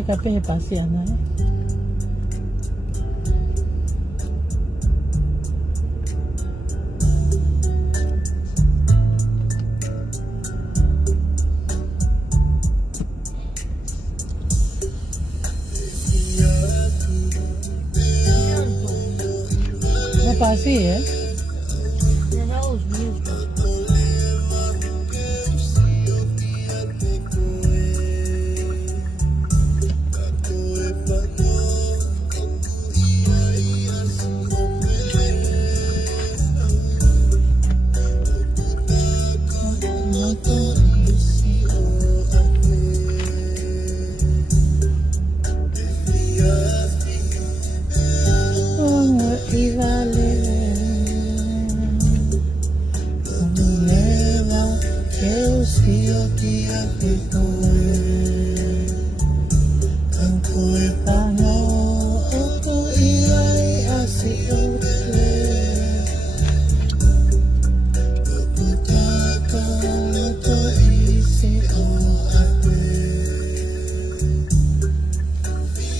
he ka pehe pasi ana e. He pasi e.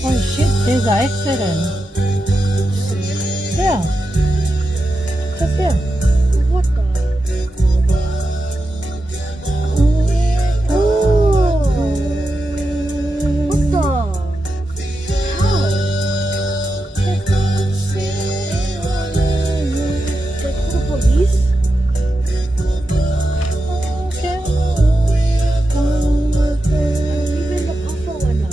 Oh shit, these are excellent. Yeah. Just here. What the? Oh. What the? How? They call the police? Even the puffer went up.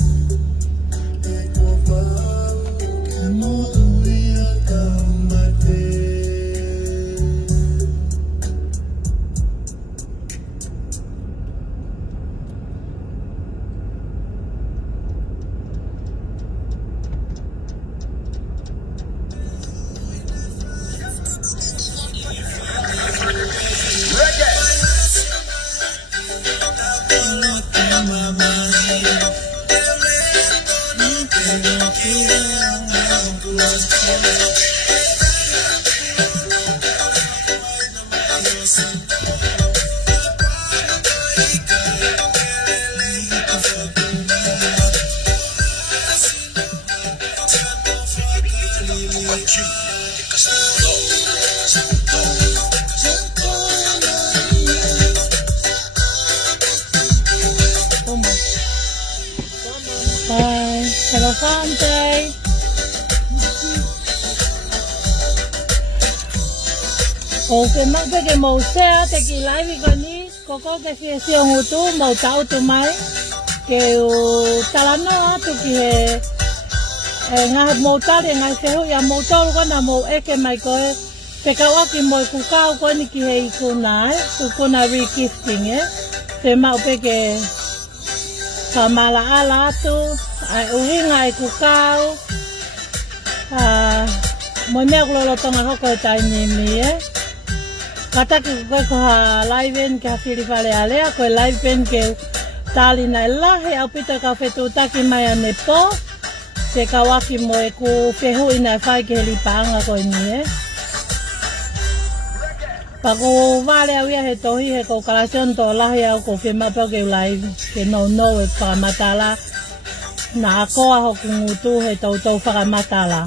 Bye. Elefante. O ke maka ke mau sea te ki live ko ni koko ke si o ngutu mau tau tu mai ke o talano atu ki he ngā mau tari ngā sehu ya mau tau ko na mau eke mai ko e te kawaki mo ku kau ko ni ki he ikuna ikuna regifting te mau pe ke ka mala ala atu ai uhinga i ku kau mo mea kulolo tonga hoko e tai nimi kata ki koe ko ha live pen ke ha whiriwhare alea, koe live pen ke tāli nai lahe au pita ka whetūtaki mai a ne pō, te ka waki mo e ku whehui nai whai ke he lipaanga koe ni Pa ko wale au ia he tohi he ko kalasion to lahe au ko whemapau ke live, ke no e whakamatala, na akoa hoku ngutu he tau whakamatala.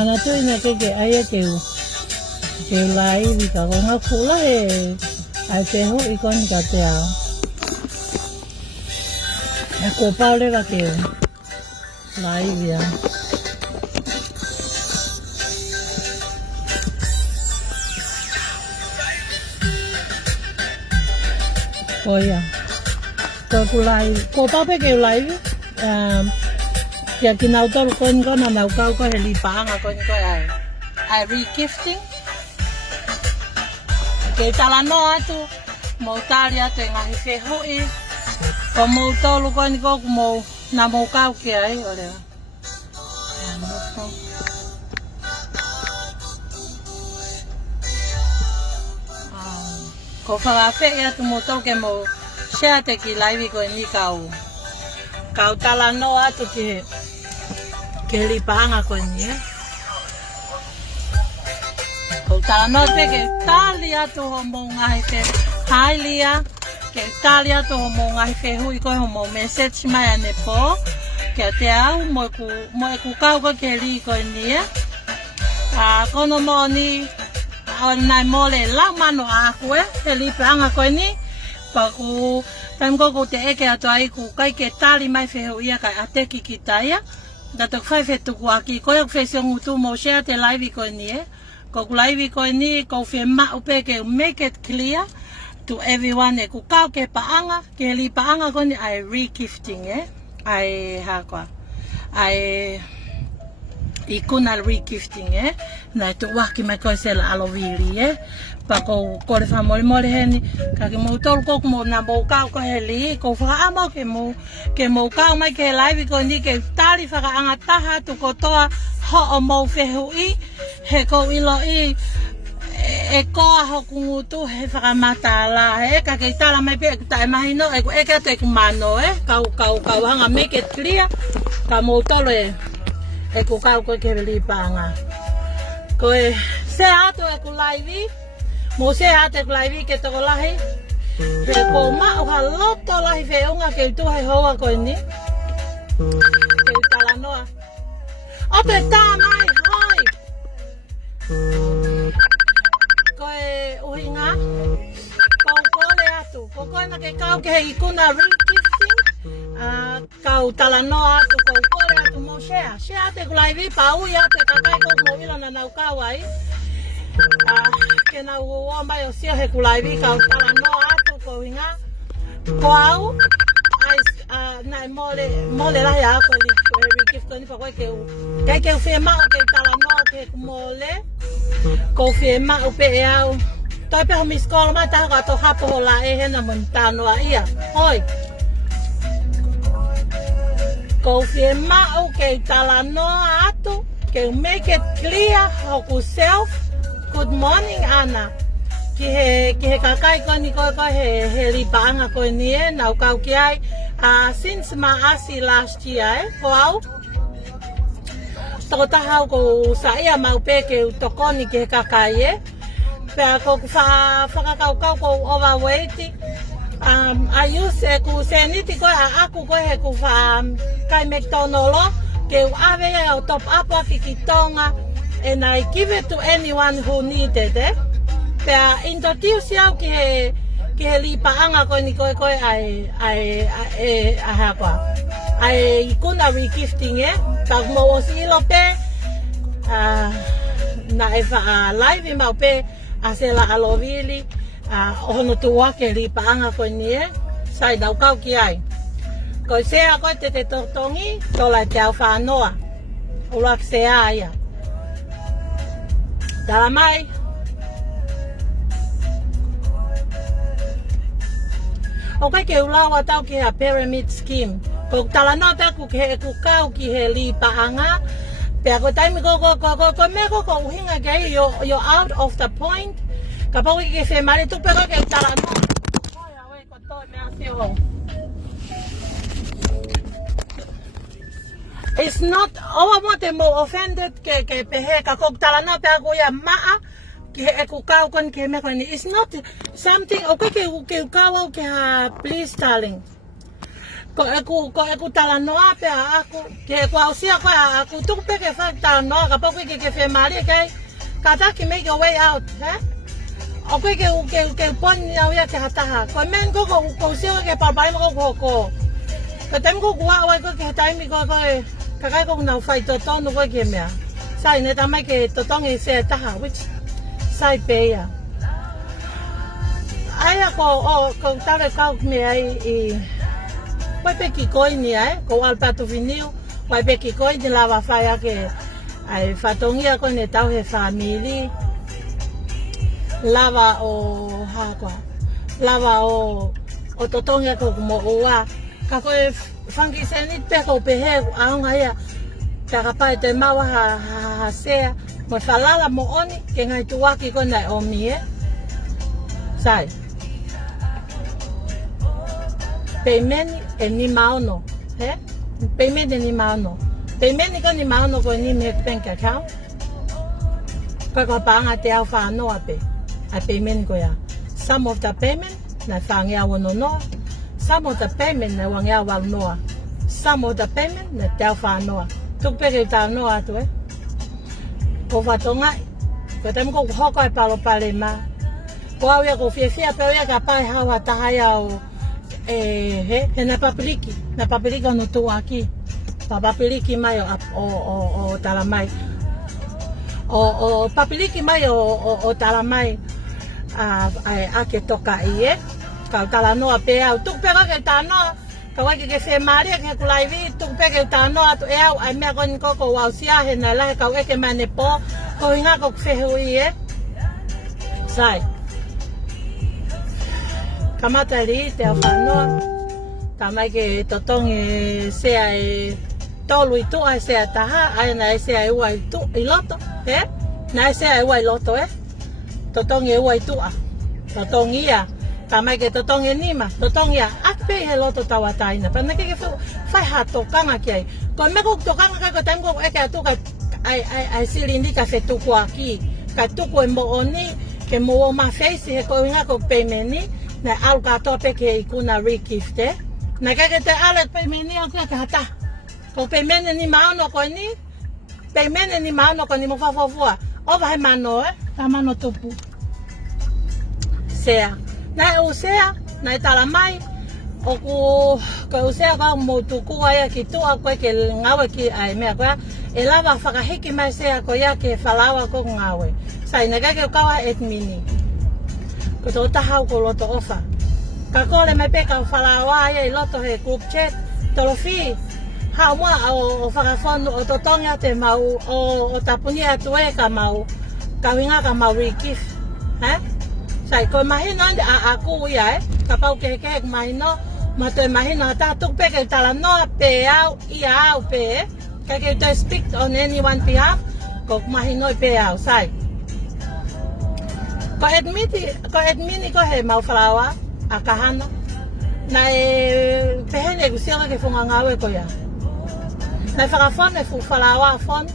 Mana tu ina ke aya ke lai vi ka nga kula he ai te ho ikon ka te a ko paule va ke lai via ko ya ko kulai ko pa pe ke lai Kia ki nau tolu koin ko na nau kau ko he li paanga koin ko ai regifting. Ke tala no atu, mo tali atu e ngahi whehui. Ko mo tolu koin ko mo na mo kau ki ai, ole. Ko whakawhi atu mo toke mo share te ki laiwi koe ni kau tala no atu ke li paanga koe ni Ko tala no te ke tali atu ho mo ngahi te hailia ke tali atu ho mo ngahi te hui koe ho mo message mai ane po ke te au mo e ku kau ko ke li koe ni kono mo ni o nai mole la mano a koe he li paanga koe ni pa ku taim ko te eke atu ai ku kai ke tali mai whehu ia kai ate ki ki taia datok whai whetuku aki koe ku whesio ngutu mo share te laivi koe ni ko ku laivi koe ni ko whe ma upe ke make it clear to everyone e ku kau ke paanga ke li paanga koe ni ai regifting ai hakoa ai ikuna regifting na tu waki mai koe Sela Alovili pa ko kore wha mole heni ka ke mo tolu ko mo na mo kau ko heli ko wha amo ke mo kau mai ke laivi ko ni ke tali whaka anga taha tu ko toa ho o mo whehui he ko ilo e koa hoku ngutu he whakamata la ka ke tala mai pe e tae mahino e ka te kumano kau hanga make it clear ka mo tolu e ku kau koe ke li paanga koe se atu e ku laivi mo se atu e ku laivi ke toko lahi he ko mao ha loto lahi wheunga ke tu hei hoa koe ni ke tala noa o te tā mai hoi koe uhinga kau kole atu ko koe na ke kau ke he ikuna regifting kau tala noa atu kau kore atu mo share te kulaivi pau ia te kakai ko mo ilo na nau kawai ke nau ua mai o sio he kulaivi kau tala noa atu ko inga ko au nai mole lahi a ko li regift ko ni pa koe ke uwhi e mao ke tala noa ke mole ko uwhi e mao pe e au toi pe ho mi skola mai taha ko ato hapo ho la e hena mo tanoa ia hoi ko fie mao ke tala noa atu ke make it clear hoku self good morning Ana ki he kakai ko ni ko he li paanga ko ni nau kau ki ai since ma asi last year ko au to tahau ko sa ia mau pe ke tokoni ke kakai pe ko whakakau ko overweight I use ku seniti ko aku ko he ku kai McDonald's ke ave o top up ki tonga and I give it to anyone who needed pe introduce ya ke li paanga ko ni ko ai ikuna regifting tag mo silo pe na eva live ma pe a Sela Alovili hono tua ke li paanga ko ni sai dau kau ki ai ko se a ko te totongi to la tau whanoa ula se aia dala mai o kai ke ulawa tau ki a pyramid scheme ko tala no pe ku ke ku kau ki he li paanga pe ko taimi ko me ko uhinga ke you're out of the point kapau ki se mari tu pero ke tala no oya we ko to me asio it's not mo te mo offended ke pehe ka ko tala no pe ko ya maa ki e ku kau kon ke me kon it's not something okay ke kau ke please darling ko e ku tala no pe aku ke ko ausia ko aku tu pe ke fa tala no kapau ki fe mari ke kata ki make your way out okay ke pon ya ke hataha ko men ko sio ke papai mo ko tem ko wa ko ke taimi ko kakai ko na fai to no ko ke mea sai ne tamai ke to tong se taha which sai pe ya ai ko tale ka me ai pe ki ko ni ko alpato vinil Wai peki koe ni lawa whai ake ai whatongia koe ne tau he whamili. Lawa o hākua. Lawa o totongia ko mo ua. Ka koe whangi senit peko pehe aonga ia. Taka pai te maua ha sea. Mo whalala mo oni ke ngai tuaki koe nai omi e. Sai. Peimeni e ni maono. He? Peimeni ni maono. Peimeni ko ni maono ko ni me bank account. Ka paanga te au whanoa pe. A payment ko ya. Some of the payment na whangea wano noa. Some of the payment na wangea wal noa. Some of the payment na te au whanoa. Tuk peke ta noa atu e. Ko whatonga. Ko temu ko hoko e palo pale ma. Ko au ia ko whiawhia pe au ia ka pai hawa tahai au he na papiliki. Na papiliki anu tuaki. Pa papiliki mai o talamai. O papiliki mai o talamai. A ke toka i e. Ka tala noa pe au. Tuk peka ke ta noa. Ka wai ke whe maria ke kulai vi. Tuk peke ta noa atu e au. Ai mea koni koko wau sia he na lahe kau eke mane po. Ko inga kok whehu i e. Sai. Kamata ri te au whanoa. Ta mai ke totongi sea e tolu i tua e sea taha. Ai na e sea e ua i loto. He? Na e sea e ua i loto e. Totongi e ua i tua. Totongi ia. Ta mai ke totongi nima. Totongi ia. Akpe he loto tawa taina. Pana ke whai ha tokanga ki ai. Ko me ko tokanga kai ko taim ko eke atu kai ai silindi ka whe tuku aki. Kai tuku e mo oni. Ke mo o ma face he ko inga ko peimeni. Na alu katoa peke ikuna regift e. Na kake te ale peimeni au kia ke hata. Ko peimeni ni maono ko ni. Peimeni ni maono ko ni mo whawhawhua. Ova he mano e. Ta mano tupu. Sea. Na e usea. Na e tala mai. Oku. Ko usea kau mo tuku aia ki tua koe ke ngawe ki ai mea koe. E lawa whakahiki mai sea ko ia ke whalawa ko ngawe. Sai na kake ukawa et mini. Ko tō tahau ko loto ofa. Ka kore mai peka o whalawa ia i loto he group chat. Tolofi. Hao mua o whakawhonu o totonga te mau. O tapuni atu e ka mau. Ka winga ka mau regift. Sai ko mahino ande a aku ia e. Ka pau kehekehek mahino. Ma toi mahino hata tuk peke tala noa pe au. Ia au pe e. Ka ke toi speak on anyone behalf. Ko mahino pe au. Sai. Ko admini ko he mau whalawa a kahana. Na e pehene kusianga ke whunga ngawe ko ia. Na whakawhone fu whalawa a whone.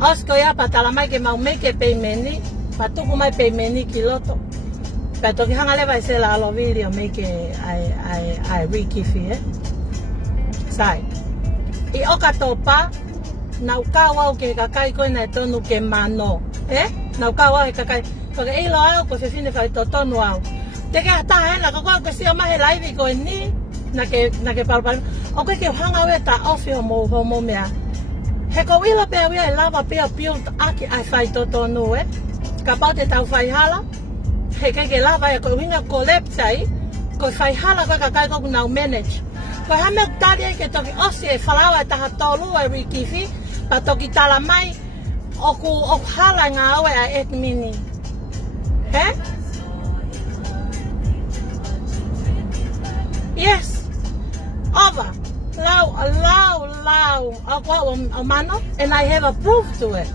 Os ko ia patala mai ke mau meke peimeni. Patuku mai peimeni ki loto. Pato ki hanga lewa i Sela Alovili o meke ai rikifi e. Sai. I oka topa. Na ukawa au ke kakai koe na e tonu ke mano. Na ukawa e kakai. Koke ilo au ko whiwhine whai tō tonu au. Te ke hata hena, ko kua sia mahe laivi koe ni. Na ke palpari. O koe ke hanga ue ta ofi homo mea. He ko wila pia wia e lava pia build aki ai whai tō tonu e. Ka pau te tau whai hala. He ke lava e koe winga collapse ai. Koe whai hala koe kakai koku nau manage. Koe hame utari e ke toki osi e whalawa e taha tolu e rikifi. Pa toki tala mai. Oku hala ngā aue a et mini. He? Yes. Over. Lau. O mano. And I have a proof to it.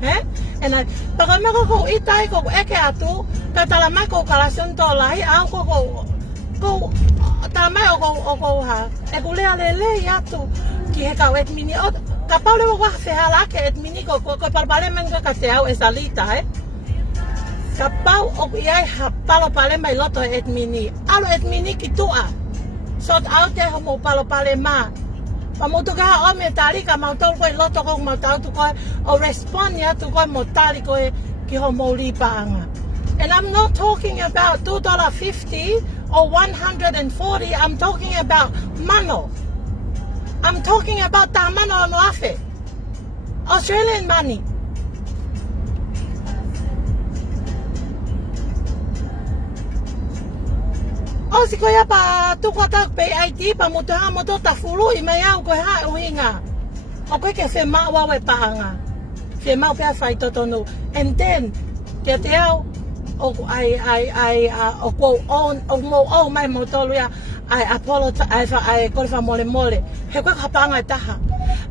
He? And I... Paka me koko itai koko eke atu. Ka tala mai koko kalasion tō lahi. Au koko... Tala mai o ha. E kulea lele i atu. Ki he kau et mini. Ka pau lewa wah whehala ke et mini ko palpale menga ka te au e salita he. Ka pau o iai ha palo pale mai loto et mini. Alo et mini ki tua. Sot au te homo palo pale ma. Pa mo tuka ha o me tali ka mau tau koe loto kong mau tau tu koe o respond ya tu koe mo tali koe ki homo lipa anga. And I'm not talking about $2.50 or $140. I'm talking about mano. I'm talking about tamano no afe. Australian money. si ko ya pa tu ko ta pe IT pa mo ta mo to ta fulu I mai au ko ha o hinga. O ko ke fe ma wa we paanga. Fe ma pe fai to no. And then te au o o ko on o mo o mai mo to ya I apologize I ko fa mole he ko ka paanga taha.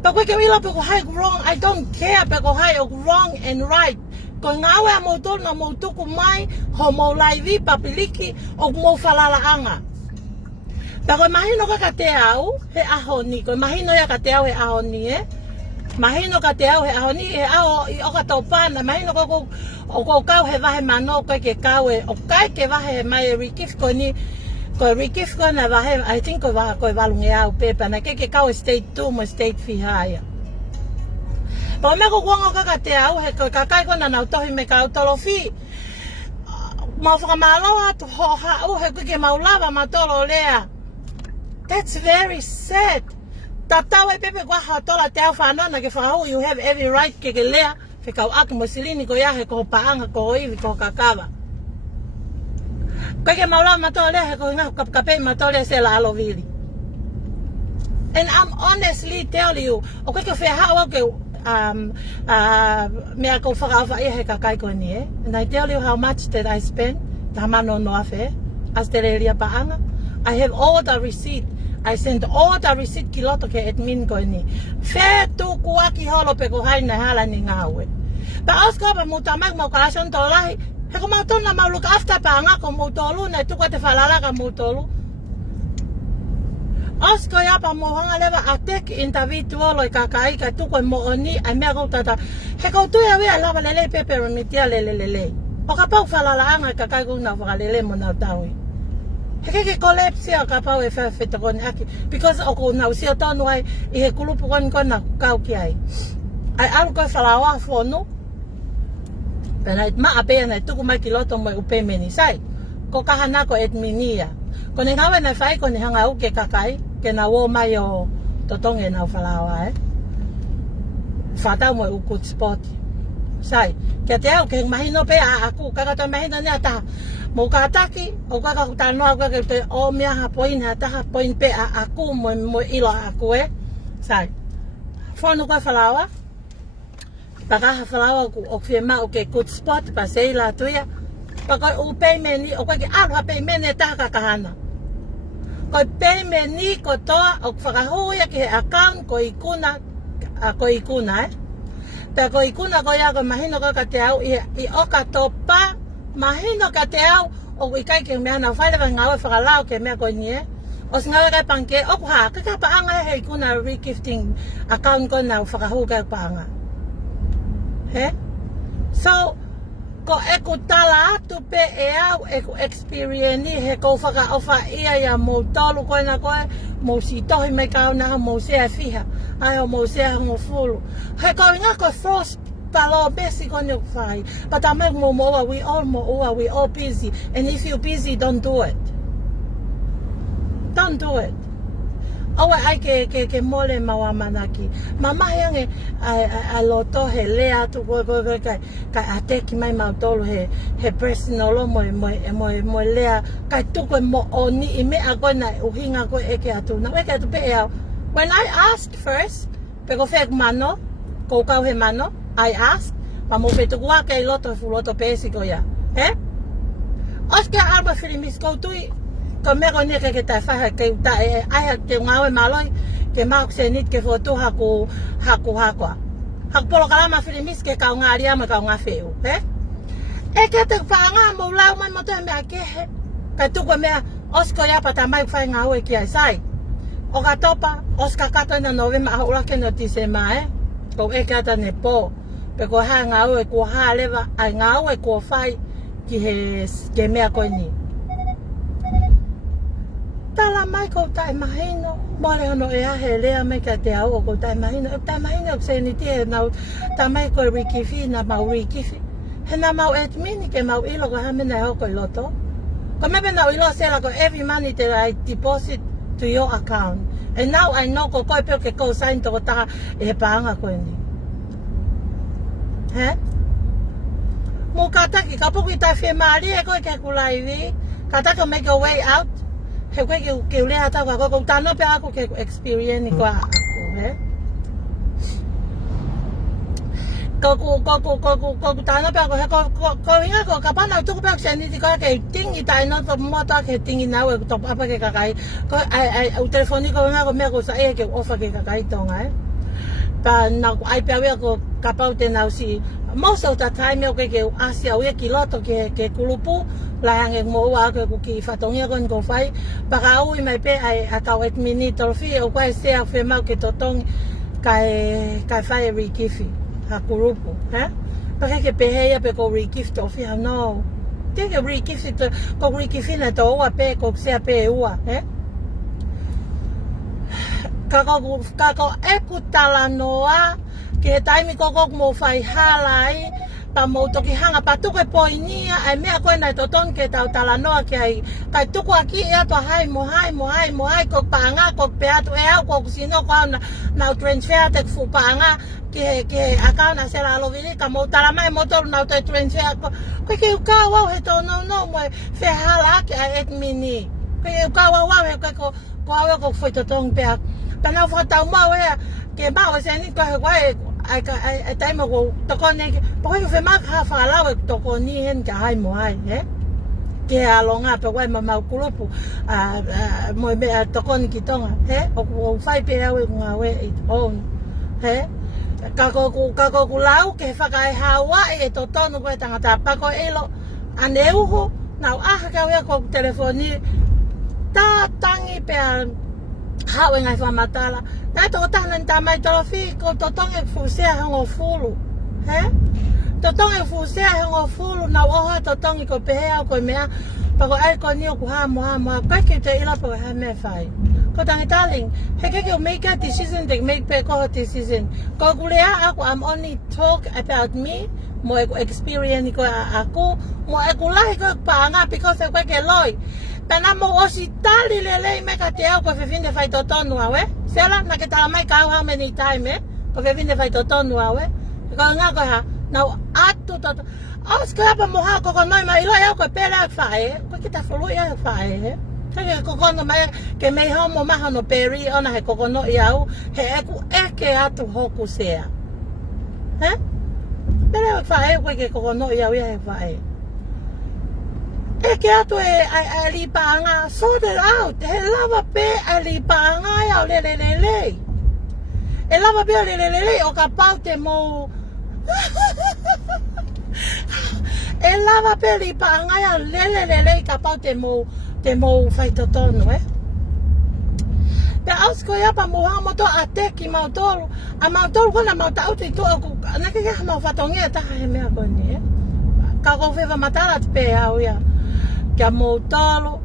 Pa ko ke wila pe ko hai wrong I don't care pe ko hai wrong and right. Ko ngawe mo to na mo tu ku mai ho mo laivi papiliki o mo falalaanga. Ta ko mahino ka te au he ahoni ko mahino ya ka te au he ahoni mahino ka te au he ahoni he ao I o ka topana mahino ko o kau he vahe mano ko ke kau o kai ke vahe mai regift ko ni ko regift ko na vahe I think ko valunge au pepa na ke kau state 2 mo state 3 haya. Pa me ko kuanga ka te au he ko kakai ko na na tohi me ka tolofi. Ma fa malo atu ho ha o he ke maulava matolo lea. That's very sad. Tatawe pepe kwa hatola te au whanona ke whahau you have every right ke lea fe kau aki mosilini ko yahe ko paanga ko iwi ko kakawa. Ko ke maulava matolo lea he ko ngā kape matolo Sela Alovili. And I'm honestly tell you, o ke whehau ke mea ko Faka'ofa he kakai ko ni And I tell you how much that I spent. Tamano no afe. As te reria paanga. I have all the receipt. I sent all the receipt kiloto ke admin ko ni. Fe tu kuaki holo pe ko hai na hala ni ngawe. Pa oska pa mutamag mo kalasyon to lahi. He ko mauton na mau look after paanga ko mutolu na tu ko te falala ka mutolu. Osko ya pa mo hanga leva atek individual o kakai ka tu ko mo oni ai mea ko tata. He ko tu ya we lava lele pepe mitia lele. O ka pau falala anga kakai ko na falele mo na tawi. He collapse ya ka pau e fa fete kon aki because o ko na usia tonu ai I he kulupu kon na kau ki ai. Ai alu ko falawa fono. Pena ma ape na tu ko mai kiloto mo upe meni sai. Ko kahana ko adminia. Ko ne ngawe na fai ko ne hanga u ke kakai ke na wo mai o totonge na falawa Fata mo u good spot. Sai, ke te au ke mahino pe a aku kaka mahino ne ata. Mo ka ataki o kaka tano aku ke te o mea ha poin ha ta poin pe a aku mo ila aku Sai. Fono ka falawa. Paka ha falawa ku o ke ma o ke good spot pa Sela tuia. Paka u pe meni o ke alu ha pe meni ta ka kahana. Ko pe meni ko to o whakahuia ki he account ko ikuna ko ikuna Pe ko ikuna ko ya ko mahino ko ka te au I o ka topa mahino ka te au o ikai ke mea na whaile wa ngawe whakalao ke mea ko nie o singawe kai panke o kuha ka paanga he ikuna regifting account ko na whakahu kai paanga So ko eko tala atu pe au eko experience he ko Faka'ofa ia ya mo tolu ko na ko mo si tohi me ka na mo se fiha ai mo se ho fulu he ko nga ko first talo basic on your fai but I make more we all busy and if you busy don't do it Owe ai ke mole mawa manaki. Mama yange a loto he lea tu ko ka ateki mai mautolo he personal lo mo lea ka tu ko mo oni I me agona uhinga ko eke atu. Na eke atu pe ea. When I asked first, pe ko fek mano, ko kau he mano, I asked, pa mo pe tu kua ke loto fuloto pesi ko ya. Oske alba filimis ko tui ko me ko ne ke ta fa ke ta ai ke ngawe maloi ke ma se nit ke foto haku polo kala ma filimis ke ka ngaria ma ka ngafeu e ke te fa nga mo la ma to me ke ka tu ko me osko ya pata mai fa ngawe ki ai sai o ka topa oska kata na nove ma ula ke no tise ma ko e kata ne po pe ko ha ngawe ko ha leva ai ngawe ko fai ki he ke me ko ni Tala mai ko tai mahino mole hono e ahe lea me ka te au ko tai mahino se ni te na ta mai ko rikifi na mau rikifi he na mau admin ke mau ilo ko hamena ho ko loto ko me na ilo Sela ko every money that I deposit to your account and now I know ko pe ke ko sign to ta e paanga ko ni mo kata ki ka poku ta fe mari e ko ke kulaivi kata ko make a way out he koe ke lea tau ka ko tano pe ako ke experience ko ako he ko tano pe ako he ko inga ko kapana tu pe seniti ko ke tingi tai no to mota ke tingi na we to papa ke kakai ko ai o telefoni ko inga ko me ko sa e ke ofa ke kakai tonga he pa na ai pe ko kapau te na si most of the time eu ke asia we kiloto ke kulupu la yang mo wa ke ku ki fatongia kon ko fai Faka'ofa mai pe ai atau 8 minute fi o kwa se a fe mau ke totong kai fai regift ha kulupu ha pa ke pe he pe ko regift of ya no ke regift ko regift na to wa pe ko se pe wa he kako ekutala noa ke taimi koko mo fai halai pa mo toki hanga patuke poinia ai mea koe nai toton ke tau tala noa ke ai kai tuku aki e ato hai mo hai ko panga ko pe atu e au ko kusino ko na transfer te fu panga ke akau na Sela Alovili ka mo tala mai motor na te transfer ko ke uka wau he to no mo fe hala ke ai et mini ke uka wau he ko awe ko foi toton pe Tana fata mau ke mau se ni ko ai tai mo ko to ko ne po ko fe ma ha fa la to ko ni hen ka ai mo ai he ke alonga pe ko ma kulupu mo be to ko ni kitonga he o fai pe awe ngawe it on he ka ko lau ke fa kai hawa e to tono ko tanga ta pa ko elo aneuho na aha ka we ko telefoni ta tangi pe hawe ngai whamatala. Nai toko tahanan tamai Dorothy, ko totonge fusea hango fulu. He? Totonge fusea hango fulu, na oha totonge ko pehea ko mea, pako ai ko nio ku hamo. Kai ke te ila pako ha me whai. Ko tangi darling, he keke o make a decision, te make pe koho decision. Ko kulea ako, I'm only talk about me, mo e experience ko ako, mo e kulahi ko paanga, because e koe ke loi. Tana mo osi tali lele me ka te au ko fe finde fai totonu awe. Sela na ke tala mai ka how many time ko fe finde fai totonu awe. Ko nga ko ha na atu toto. Os krapa mo ha ko mai mai lo ya ko pela fai. Ko kita folo ya fai. Ke ko no mai ke mai ho mo ma no peri ona he ko no ya he ku ke atu hoku sea. He? Pela fai ko ke ko no ya he fai. Ke atu e li panga sort it out he lava pe li panga ya le e lava pe le o ka pau te mo e lava pe li panga ya le ka pau te mo fai totono pe ausko ya pa mo ha mo to ateki ma tolu a ma tolu kona ma tau te to na ke ha ma fatonge ta he me ko ni ka ko fe va matala te pe au ya kia mō talo,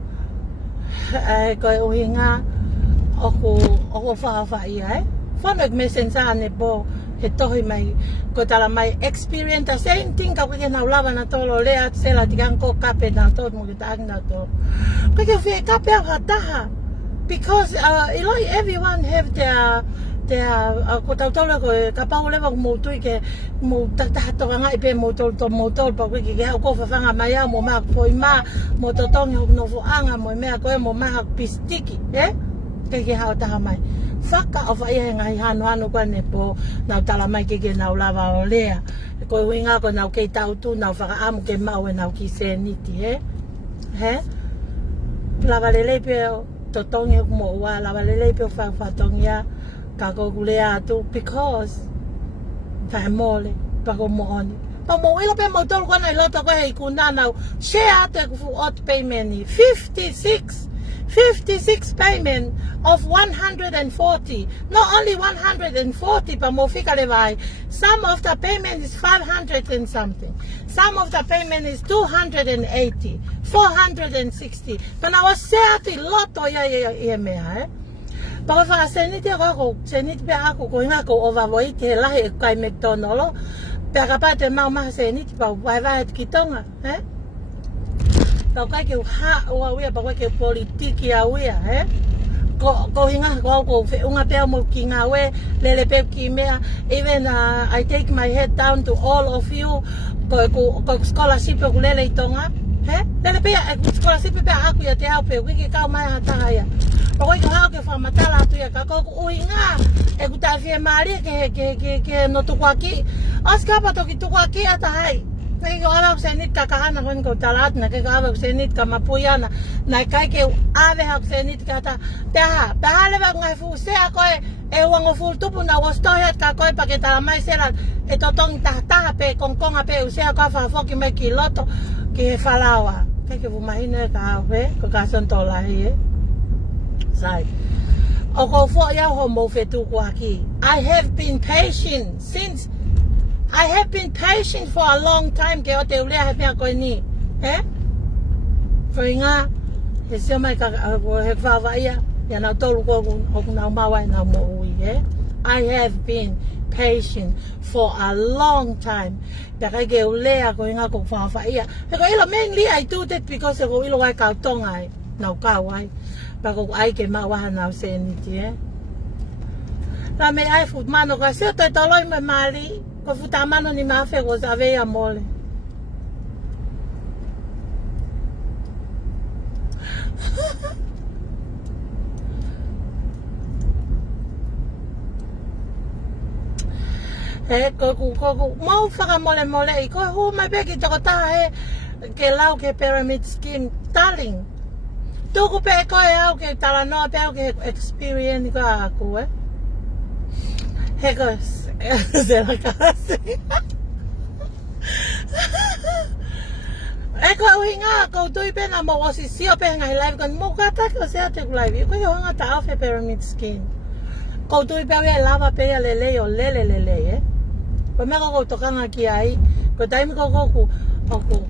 koe uhinga, oko whakawhai whanau me sensane po, he tohi mai, ko tala mai experience, the same thing ka wike nau lawa na tolo, lea sela tigang ko kape na tolo, mo kita ang na tolo. Koe kia whie kape au hataha, because everyone have their ko tau tau ko ka pau lewa mo tui ke mo tata to nga ipe mo tol pa ke ko fa nga maya mo ma foi ma mo to tong no fo anga mo me ko mo ma pistiki ke ha ta mai Faka'ofa ia ngai hanu ko ne po na tala mai ke na lava o lea ko winga ko na ke tau tu na fa am ke mau na ki seniti he lava le pe to tong mo wa lava le pe fa tong ya kako kulea tu because family pako mo oni pa mo ilo pe mo tol ko na ilo to ko ikuna na share te fu ot payment 56 payment of 140 not only 140 pa mo fika le vai some of the payment is 500 and something some of the payment is 280 460 pa na was share loto ya me Pako whaka seniti ako, seniti pe ako ko inga ko overweight he lahi kai McDonald's pe ka pa te mau maha seniti pa wai ki tonga Pako kai ke ha ua wia pako ke politiki a wia ko inga ko unga pe mo ki nga we lele pe ki mea even I take my head down to all of you ko scholarship ko lele i tonga He? Tele pia e kuskola sipe pia aku ya te au pe wiki kau mai hataha ia. Pako iko hao ke whamatala atu ia ka koko ui ngā e kutawhia maari ke no tuku aki. Oskapa toki tuku aki ata hai. Kei ko awa kusenit ka kahana koni ko talatna kei ko awa kusenit ka mapuyana. Nai kai ke awe ha kusenit ka ata peha. Peha lewa ngai fu sea koe e uango full tupu na wastohiat ka koe pa ke tala mai sela e totongi tahataha pe kongkonga pe usea ka whafoki mai ki loto ki he whalawa. Kei ke vumahina e ka awe ko ka sontolahi e. Sai. O ko fo ia ho mo fetu ko aki. I have been patient for a long time ke o te ulea he pia koe ni. Eh? Whai ngā, he seo mai ka he whawa ia, ia nau tolu ko oku nau mawai nau mo ui, eh? I have been patient for a long time. Pia kai ke ulea ko inga ko whawa ia. He ko ilo mainly I do that because he ko ilo wai kau tonga ai, nau kau ai. Pia ko ai ke mawaha nau se niti, eh? La me ai fut mano ka seo toi toloi mai mali. Ko futa mano ni mafe ko sa veia mole. He ko mau whaka mole i ko hu mai peki toko taha he ke lau ke pyramid scheme darling. Tuku pe koe au ke tala noa pe au ke experience ko aku, eh? He ko Sela kasi. E ko ui ngā kou tui pena mo osi sio pe ngai live kon mo kata ko se ate ku live. Ko yo hanga ta ofe pyramid scheme. Kou tui pe we lava pe lele yo lele eh. Ko me ko tokanga ki ai. Ko taimi ko ku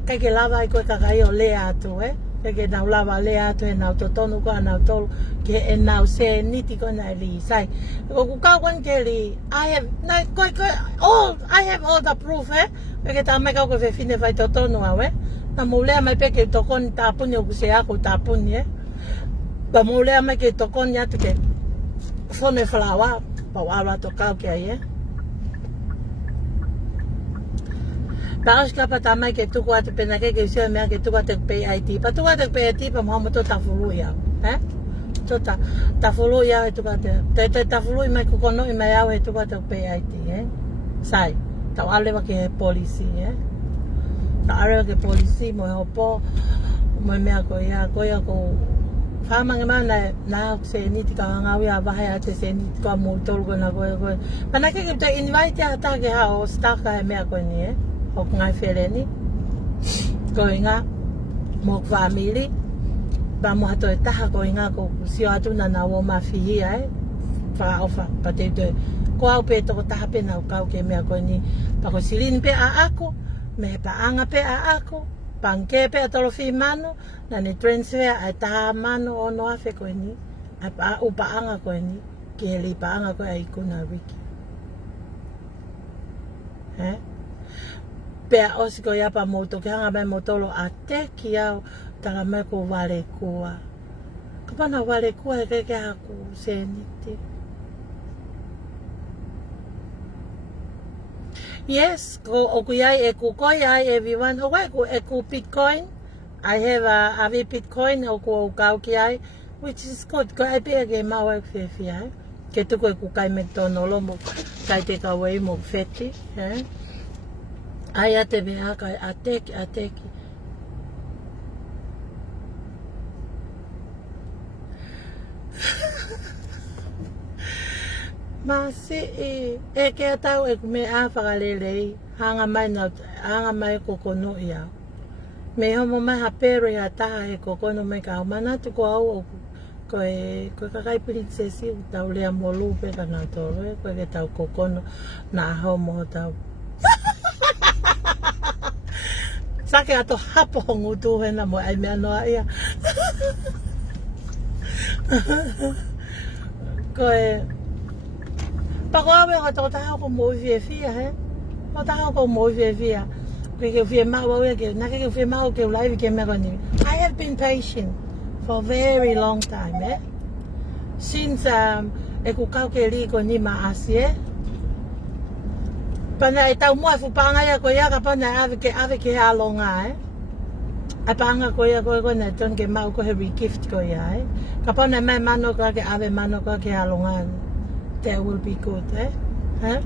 kai ke lava i ko kakai o le atu, eh. Ke nau lava le atu e nau totonu ko nau tolu ke e nau se niti ko nai li sai. Ko ku kau kon ke li I have all the proof, eh. Ke ta mai ka ko fe fine vai totonu au, eh. Na mulea mai pe ke tokon tapuni o se ako tapuni, eh. Ba mulea mai ke tokon ya te fone flawa pa wala to kau ke ai, eh. Paus ka pa tamai ke tuku ate pena ke seo mea ke tuku ate pe IT. Pa tuku ate pe IT pa mahomo to tafulu ia. Eh? To tafulu ia e tuku ate. Te tafulu i mai kukono i mai au e tuku ate pe IT, eh? Sai. Tau alewa ke polisi, eh? Tau alewa ke polisi mo e hopo. Mo e mea ko ia ko whamange mau na se niti ka ngau ia wahai ate se niti ka mo tolu ko na koe. Pana ke te invite a ta ke hao staka he mea koe ni, eh? O ngai whereni ko inga mo family ba mo hato e taha ko inga ko sio atu na na wo mawhihi ai Faka'ofa pa te te ko au pe toko taha pe na kau ke mea ko ni pa ko silin pe a ako me paanga pe a ako panke pe a tolofi mano na ni transfer a taha mano o no afe ko ni a pa u paanga ko ni ke li paanga ko a ikuna wiki, eh. Pea osi ko ia pa moto ke hanga mai motolo a te ki au tala mai ko wale kua. Ka pana wale kua e keke haku seniti. Yes, ko oku iai e ku koi ai everyone. O wai ku e ku Bitcoin. I have a Bitcoin o ku o kau ki ai, which is good. Ko ai pia ke mau e kwewhi ai. Ke tuku e ku kai me tonolo mo kai te kawai mo feti, eh. Ai ate mea kai ateki. Masi e ke atau e me a whakalelei hanga mai kokono ia. Me homo mai hapero ia taha e kokono mai ka mana tu ko au ko kakai princesi tau lea molu pe kana toro e ko ke tau kokono na homo tau. Sake ato hapo ngutu hena mo ai mea noa ia. Koe pako awe ka toko taha ko mo fia he. Ko taha ko mo fia. Ke fia mau awe ke na ke fia mau ke live ke me koni. I have been patient for a very long time, eh. Since e ku kau ke li ko ni maasi, eh. Pana e tau mua fupanga ia ko ia ka pana ave ke alonga, eh. Ai paanga koia koe ne ton ke mau ko he regift koia eh. Ka pona mai mano ka ke ave mano ka ke alongan. That will be good eh. Huh?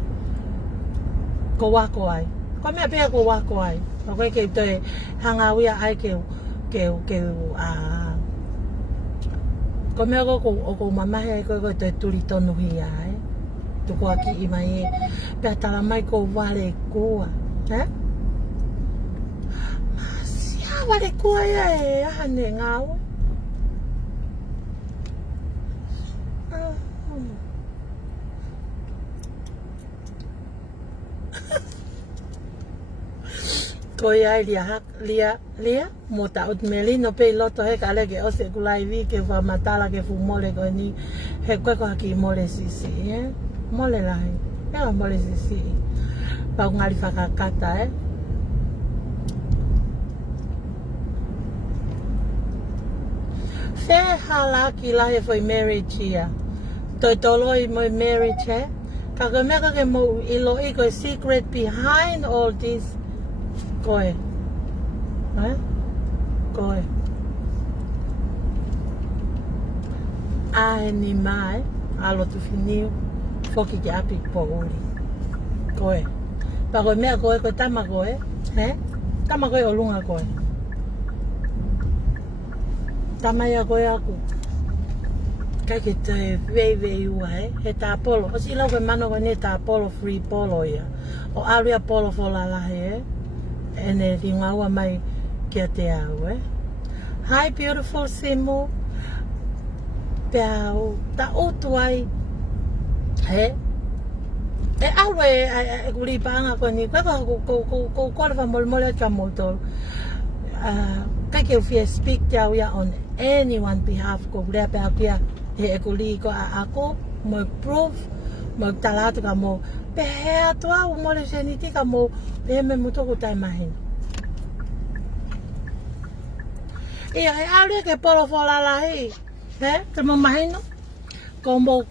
Ko wako ai. Ko mea pia ko wako ai. Ko koe ke toi hanga wia ai ke ko mea ko mamahe ai koe toi turi tonu hi ai. Tuko aki i mai e. Pea tala mai ko wale kua. Eh? Masia wale kua ia e ahane ngau. Ko ia lia mo ta ut meli no pe loto he ka le ke o se kulai vi ke va matala ke fu mole ko ni he ko ki mole sisi eh mole lai e mole sisi pa ngali fakakata eh fe hala ki la he foi marriage ia to toloi mo marriage eh ka ko me ka ke mo ilo i ko secret behind all this Koe. Eh? Koe. Ahe ni mai, alo tu finiu, foki ki api po uri. Koe. Pa koe mea koe, koe tama koe. Eh? Tama koe o lunga koe. Tama ia koe aku. Kai ke te vei ua eh. He ta polo. O si lau koe mano koe ne ta polo free polo ia. O aluia polo fo lalahe eh. Ene ringaua mai kia te au eh. Hi beautiful Simu. Pea au ta utu ai he e awe e kuri paanga ko ni ko korva mole ka moto ka ke ufia speak ya on anyone behalf ko rea pe akia he e kuri ko ako mo proof mo talatu ka mo pe he atua o mole seniti ka mo pe me muto ko tai mahin e aure ke polo fola la hi he te mo mahino como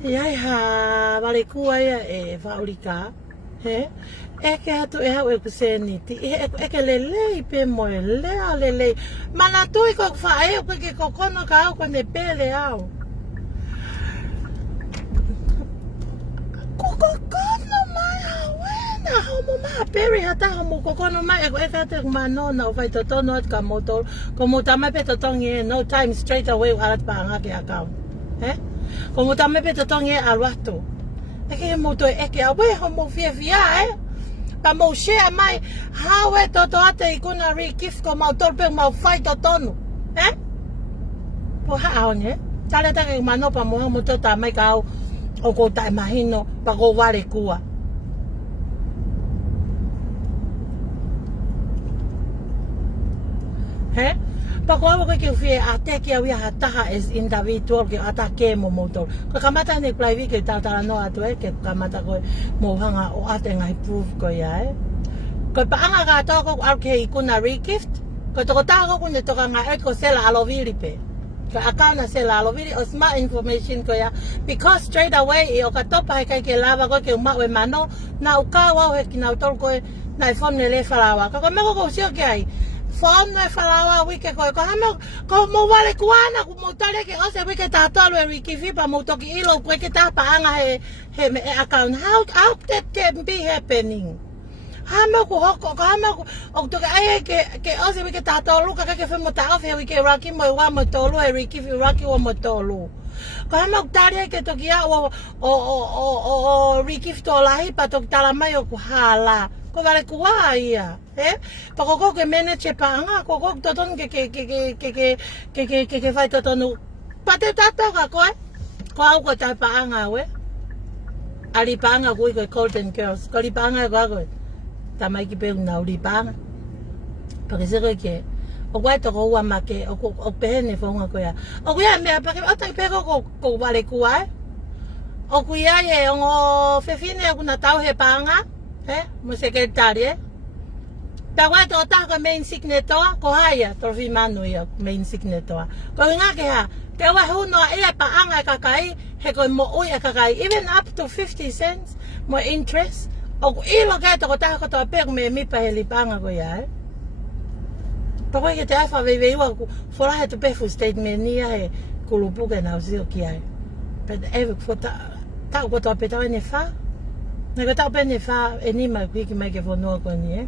Iai ha vale kua ia e whaurika, he? E ke hatu e hau e kuseniti, e ke lelei pe moe, lea lelei. Mana tui ko whae o ke kokono ka au kone pele au. Ko kokono mai hawena, homo maa peri hata homo kokono mai, e ke hatu manona o whai totono at ka motol, ko mutama pe totongi e no time straight away alat pa anga ke account, he? Ko mo tame pe totongi alwato. E ke mo to e ke awe homo fia eh. Pa mo share mai how e toto ate ikuna regift ko mau tolpe mau fight tonu. Eh? Po ha aone. Tale ta ke mano pa mo mo to ta mai ka o ko ta imagino pa ko wale kua. Eh? Pakoa ko ke fie ate ke awia hataha as individual ke ata kemou motor. Ko kamata ne klaivi ke tala no atu e ke kamata ko mo hanga o ate ngai proof ko ia e. Ko paanga ka to ko ke ikuna regift. Ko to ta ko ne to nga e ko Sela Alovili pe. Ko akana Sela Alovili o smart information ko ia because straight away o ka topa ke lava ko ke ma we mano na o ka wa he kina tol ko na phone ne le falawa. Ko me ko sio ke ai. Phone no falawa wike ko hano ko mo wale kuana ko mo tale ke ose wike ta tolo e rikifi pa mo toki ilo ko ke ta paanga he account how that can be happening hano ko hoko ko hano o to ai ke ose wike ta tolo ka ke fe mo ta ofe wike raki mo wa mo tolo e rikifi raki wa mo tolo ko hano tare ke toki a o rikifi to lahi pa to tala mai o hala ko vale kua ia eh pa ko ke manage pa anga ko toton ke fai totonu pa te tato ka ko au ko ta pa anga we ali pa anga ko golden girls ko li pa anga ko ta mai ki pe una uli pa anga pa ke se ke o kwa to ko wa ma ke o pe ne fo nga ko ya o ya me pa ke o ta pe ko vale kua o ku ya ye o fefine kuna tau he pa anga mo secretaria. Tawa to ta ko main signature ko haya to fi manu yo main signature. Ko nga ke ha te wa hono e pa anga ka kai he ko mo o ka kai even up to 50 cents Mo interest. O ilo kaya ko tayo ko to pe ko me mi pa helipanga ko ya. Pako ke te afa veve iwa fora he to pe fu statement ni ya he kulupu ke na usi o ki ai. But ever for ta ko to pe ta ne fa. Ne ko ta pe ne fa eni ma ki mai ke fo no ko ni.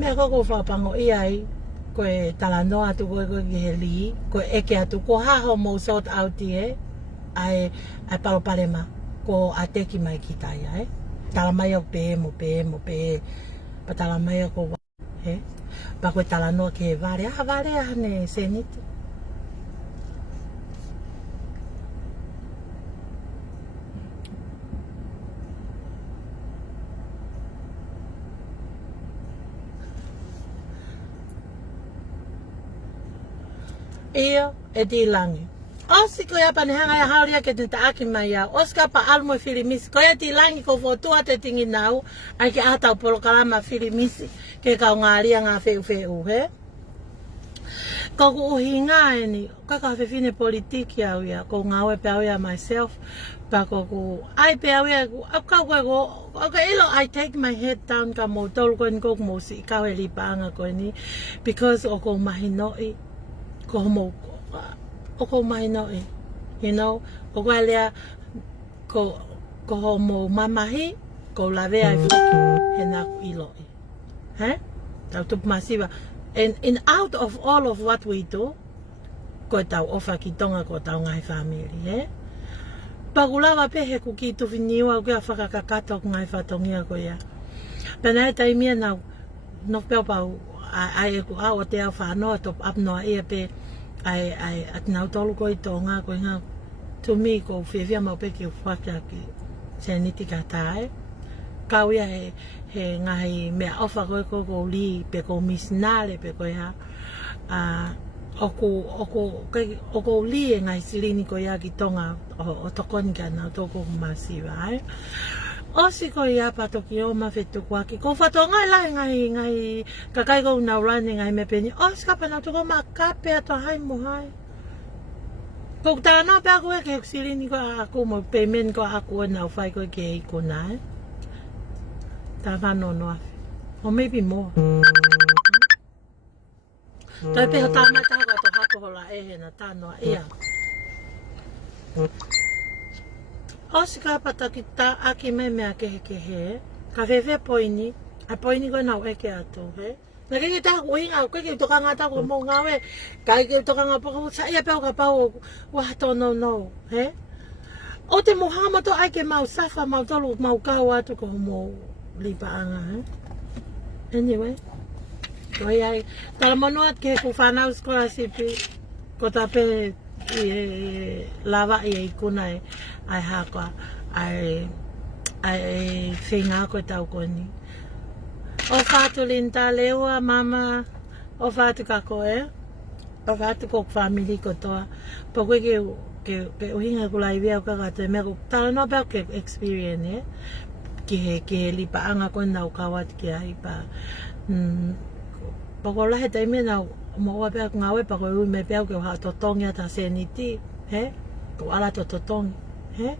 Me ko fa pango ai ko e talanoa atu ko ke li ko eke atu ko ha ho mo sort out e ai palo palema ko ateki mai ki tai ai tala mai o pe pa tala mai ko he pa ko talanoa ke vale ne seniti Ia e di langi. Osi ko ya panehanga ya hauria ke te taaki mai ya. Oska pa almo filimisi. Ko ya di langi ko fotua te tingi nau. Ai ke ata upolo kalama filimisi. Ke kau ngāria ngā feu he. Ko ku uhi ngā e ni. Kaka fefine politiki au ya. Ko ngāwe pe au ya myself. Pa ko ku ai pe au ya. Au kau koe ko. Okay, ilo I take my head down ka mo tolu koe ni ko mo si. Kau e lipaanga koe ni. Because o ko mahi noi. Ko mo ko mai no you know ko lea ko mo mamahi ko la vea e na ilo he tau tup masiva and in out of all of what we do ko tau ofa ki tonga ko tau ngai family he pagulawa pe he ku ki tu finiwa ko whakakakato ngai fatongia ko ya pena tai mia na no pe pa ai ku a o te a whanoa top up no e pe ai at nau tolu ko i tonga ko nga to me ko fevia mau pe ki whaka ki seniti ka tae kauia he ngai mea ofa ko li pe ko misnale pe ko ya oko li e ngai silini ko ya ki tonga o tokoni ka na toko masiva ai Osi ko ia pato ki o mawhetu kua ki. Ko whato ngai lai ngai kakai kou nau rani ngai me peni. Osi ka pana tuko makape ato hai mo hai. Ko tā nā pēr koe ke sirini ko aku mo payment ko aku o nau whai koe ke ikuna. Tā whano noa. Or maybe more. Tai peho tāna tāka to hako hola e he na tā noa ia. Osi ka pata ki tā aki me mea ke he, ka whewhe poini, a poini koe nau eke ato, he. Nā kenge tā koe inga, koe ke toka ngā tako mō ngā we, ka ke toka ngā poko, sa ia pēo ka pau wa hato no, he. O te mohama to ai ke mau safa, mau tolu, mau kau atu ko mō lipa anga, he. Anyway, koe ai, tala monoat ke ku whanau scholarship, ko tā pē, lava i ikuna ai haka ai whinga koe tau koni. O whātu linta leua mama, o whātu kako o whātu kok family ko toa. Pa koe ke uhinga kulai vea o kakata mea ko tala no pēo ke experience ki he lipa anga koe nau kawat ki ai pa. Pa ko lahe taimea nau mo wa pēo ngawe pa koe ui me pēo ke waha totongi ata seniti, he? Ko ala to totongi, he?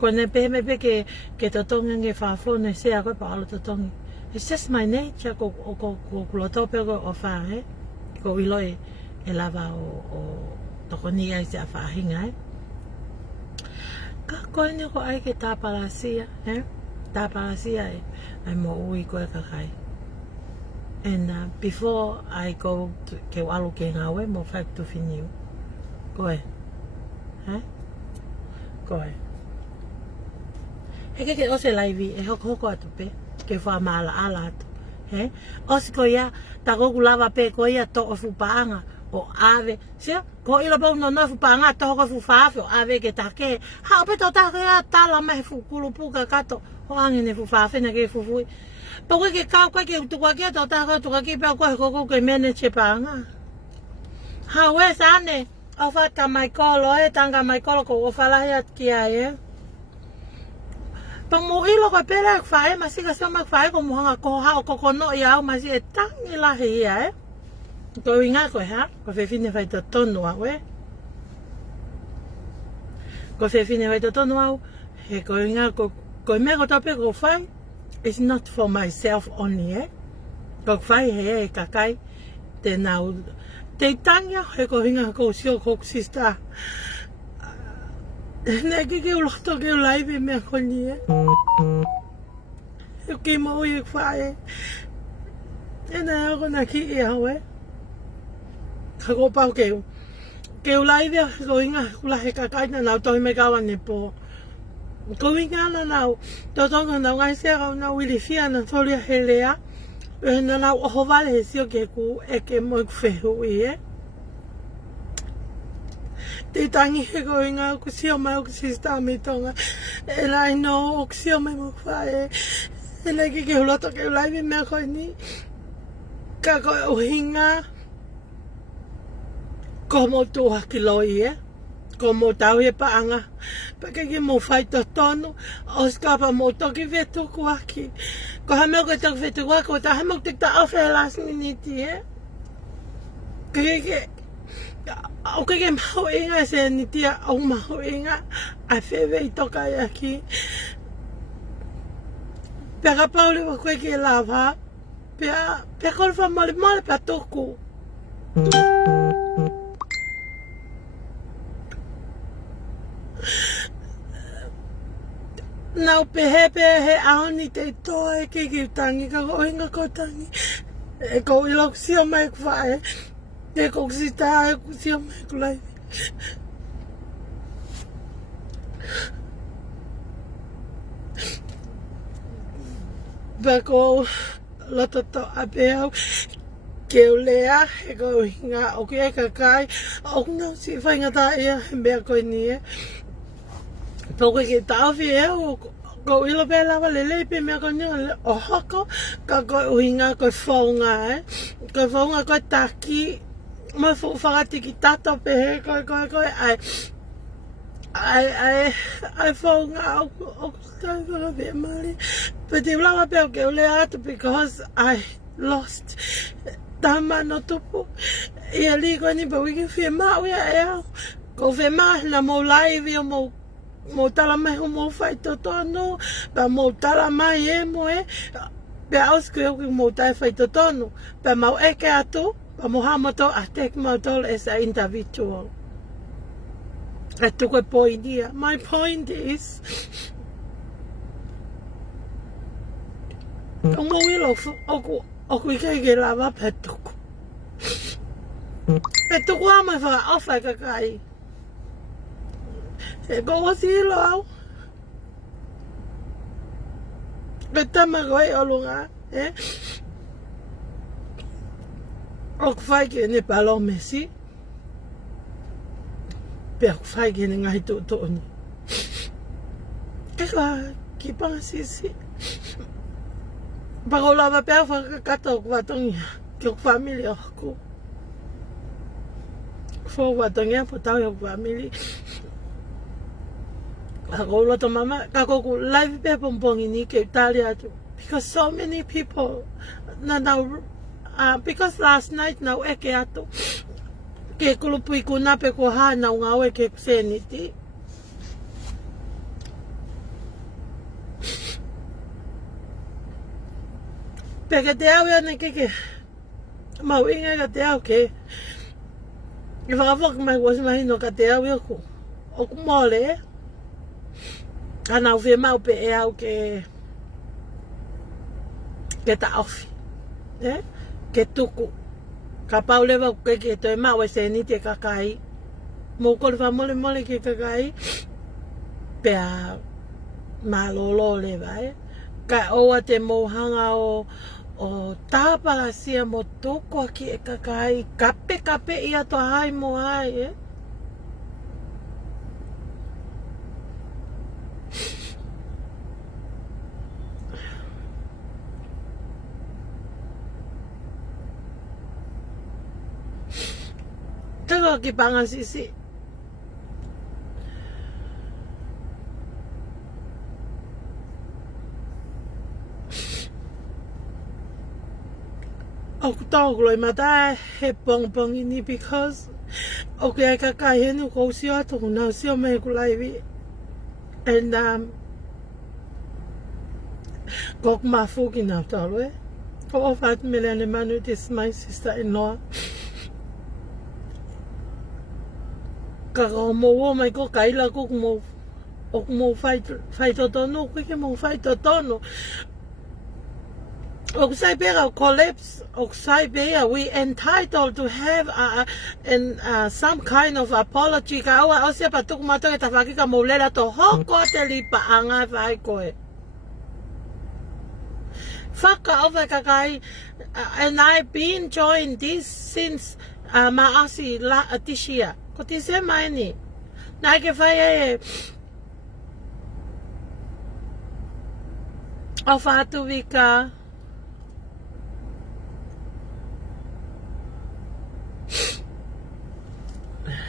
Ko ne pehe me pe ke totongi nge whawhone sea koe pa ala totongi. It's just my nature ko kuloto pēo ko o wha, he? Ko ilo e lava o tokoni ai se a whahinga, he? Ka koe ne ko ai ke tāparasia, he? Tāparasia ai mo ui koe kakai. And before I go to ke walu ke ngawe mo fak to finiu. Koe. Ha? Koe. Heke ke ose laivi e hoko atu pe. Ke wha maala ala atu. He? Osi ko ia, ta koku lava pe ko ia to o fupaanga o ave. Sia, ko ilo pau no fupaanga to hoko fufaafe o ave ke take. Ha ope to take ia tala mehe kulupu ka kato. Ho angine fufaafe na ke fufui. Pa koe ke kau koe ke utukua kia tau tākau tuka ki pēo koe koko ke mene che pānga. Ha we sane, o whata mai kolo tanga mai kolo ko o whalahi at kia Pa mo ilo koe pēra e whae, masika seo mak whae ko muhanga ko hao kokono i au masi e tangi lahi ia Ko inga koe ha, ko whewhine whai to tonu au Ko whewhine whai to tonu au, he koinga ko mea ko tape ko whai. It's not for myself only, Ko whai he kakai. Te nau, te tangia he koinga ko sio ko sista. Nē ki uloto ke ulaive mea koni He kemou I whae. E nā ako na ki I hawe. Ka ko pau ke ulaive ko inga kula he kakai na nau tohi me kawa ne po. Ko inga na nau totonga nau ngai sea kau nau wili fia na tolia he lea. E na nau oho vale he sio ke ku e kemou whehu I Te tangi he koinga ku sio mai o sista me tonga. And I know o sio mai mo whae. E nei ki uloto ke ulaive mea koe ni. Ka koe o hinga. Ko mo tua ki loi Ko mo tau he paanga. Pake ki mo whai to tonu. O skapa mo toki vetu kuaki. Ko hameo koe toki vetu kuaki. Ko ta hameo te ta awhi last minute O ke mau inga se ni tia au mau inga a whewe I toka I aki. Peka paule wa koe ke lava. Pea kolfa mole pea toku. Nau he aoni te toe ke tangi ka ko inga ko tangi. E ko ilok sio mai kwae. Te ko sita e sio mai kulai. Bako loto to apeo ke ulea e ko hinga o ke kakai o no si fai ngata e me ko ni Poko ke tawhi ko ilo pe lava lele pe me ko ni o hoko ka ko hinga ko fonga Ko fonga ko taki ma fu whakati ki tata pe he koe ai whaunga o taika pe mari. Pe te ulawa pe o ke ule atu because I lost tama no tupu. Ia li koe ni pa wiki whie mau ia e au. Ko whie mau na mo laivi o mo tala mai o mo whai totonu. Pa mo tala mai mo Pe ausku e ki mo tai whai totonu. Pe mau eke atu. Pa mohamoto a take motol as an individual. I took a point here. My point is, kung mawilo oku ikege lava petuku. Petuku ama Faka'ofa kakai. E ko wasilo au. Betama koe olunga, O whai ke ne palo mesi. Pe o whai ke ne ngai tō ni. Ke kua ki panga sisi. Pako lawa pe a whakakata o kuatongia. Ke o family o ku. Fo kuatongia po tau o family. Ako loto mama. Kako ku live pe pompongi ni ke Italia atu. Because so many people. Because last night now eke ato ke kulupu ikuna pe ko ha na ngawe ke seniti peke te au ne ke mau inga ka te au ke I whakawhaka mai was mai no ka te au ko o ku mole ana uwe mau pe e au ke ta ofi ke tuku. Ka paulewa ke toi mau e se ni te kakai. Mo kore wha mole ke kakai. Pea malolo lewa Ka oa te mohanga o tāpala sia mo toko ki e kakai. Kape ia to hai mo hai Tego ki panga sisi. O tau gloi mata he pong ini because o ke ai kakai henu ko sio atu na sio me ku laivi. And kok mafuki na tolu ko 5 million manu, this is my sister-in-law. Kako mo mai ko kaila ko mo ok mo fight tono ko ke mo fight tono. Ok sai bega collapse, ok sai bega we entitled to have some kind of apology ka awa o se patuk mato ke tafaki ka mo lela to hoko te lipa anga vai koe. Faka'ofa kakai, and I've been joined this since maasi this year. Ko ti se mai ni. Na ke fai o fatu vika.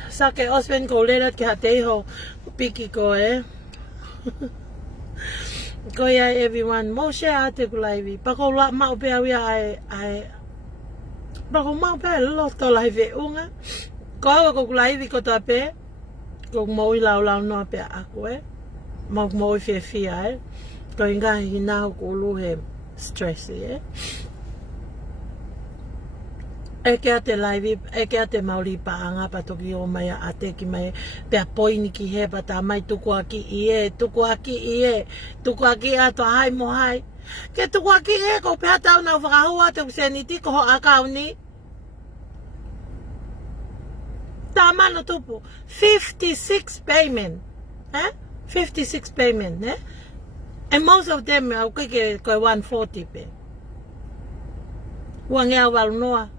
Sa ke ospen ko lerat ke hateho piki ko Ko ia everyone, mo share te kulaivi. Pako la mau pe awia ai. Pako mau pe loto live unga. Ko awa ko kulaivi ko ta pe. Ko mo I lau no pe aku Mo I fia Ko inga hina ko lu he stress Eke ate live, eke ate mauri paanga patoki o mai ate ki mai pe poini ki he pata mai tuku aki ato hai mo hai. Ke tuku aki ko pe atau na whakahua te kuseniti ko ho akau ni. Tā mano tupu, 56 payment. 56 payment, And most of them au ke 140 pe. Wangea walu noa.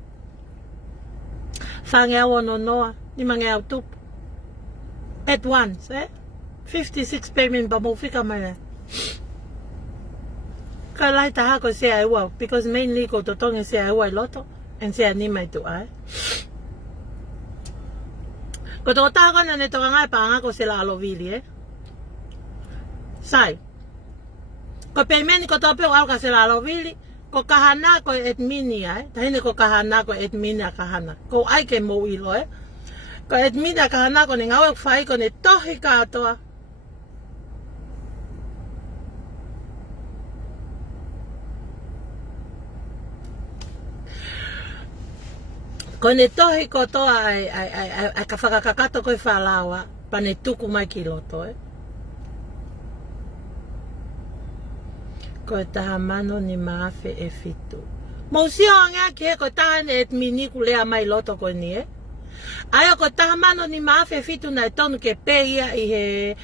Whangea wono noa, ni mangea tupu. At once, 56 payment pa mo fika mai. Ka lai taha ko se ai wau, because mainly ko totonge se ai wai loto, and se ani mai tu ai. Ko tō tāko na ne toka ngai pāanga ko Sela Alovili, Sai. Ko payment ko tō peo au ka Sela Alovili, ko kahana ko etmini tahine ko kahana ko etmini kahana ko ai ke mo ilo ko etmini kahana ko ni ngawe fai ko ne tohi katoa ko ne tohi ko toa ai ka whakakakato ko I whalawa pa ne tuku mai ki loto Ko taha mano ni maafe fitu. Mausio anga ke ko taha ne et mini kulea mai loto ko ni Aya ko taha mano ni maafe fitu na tonu ke peia I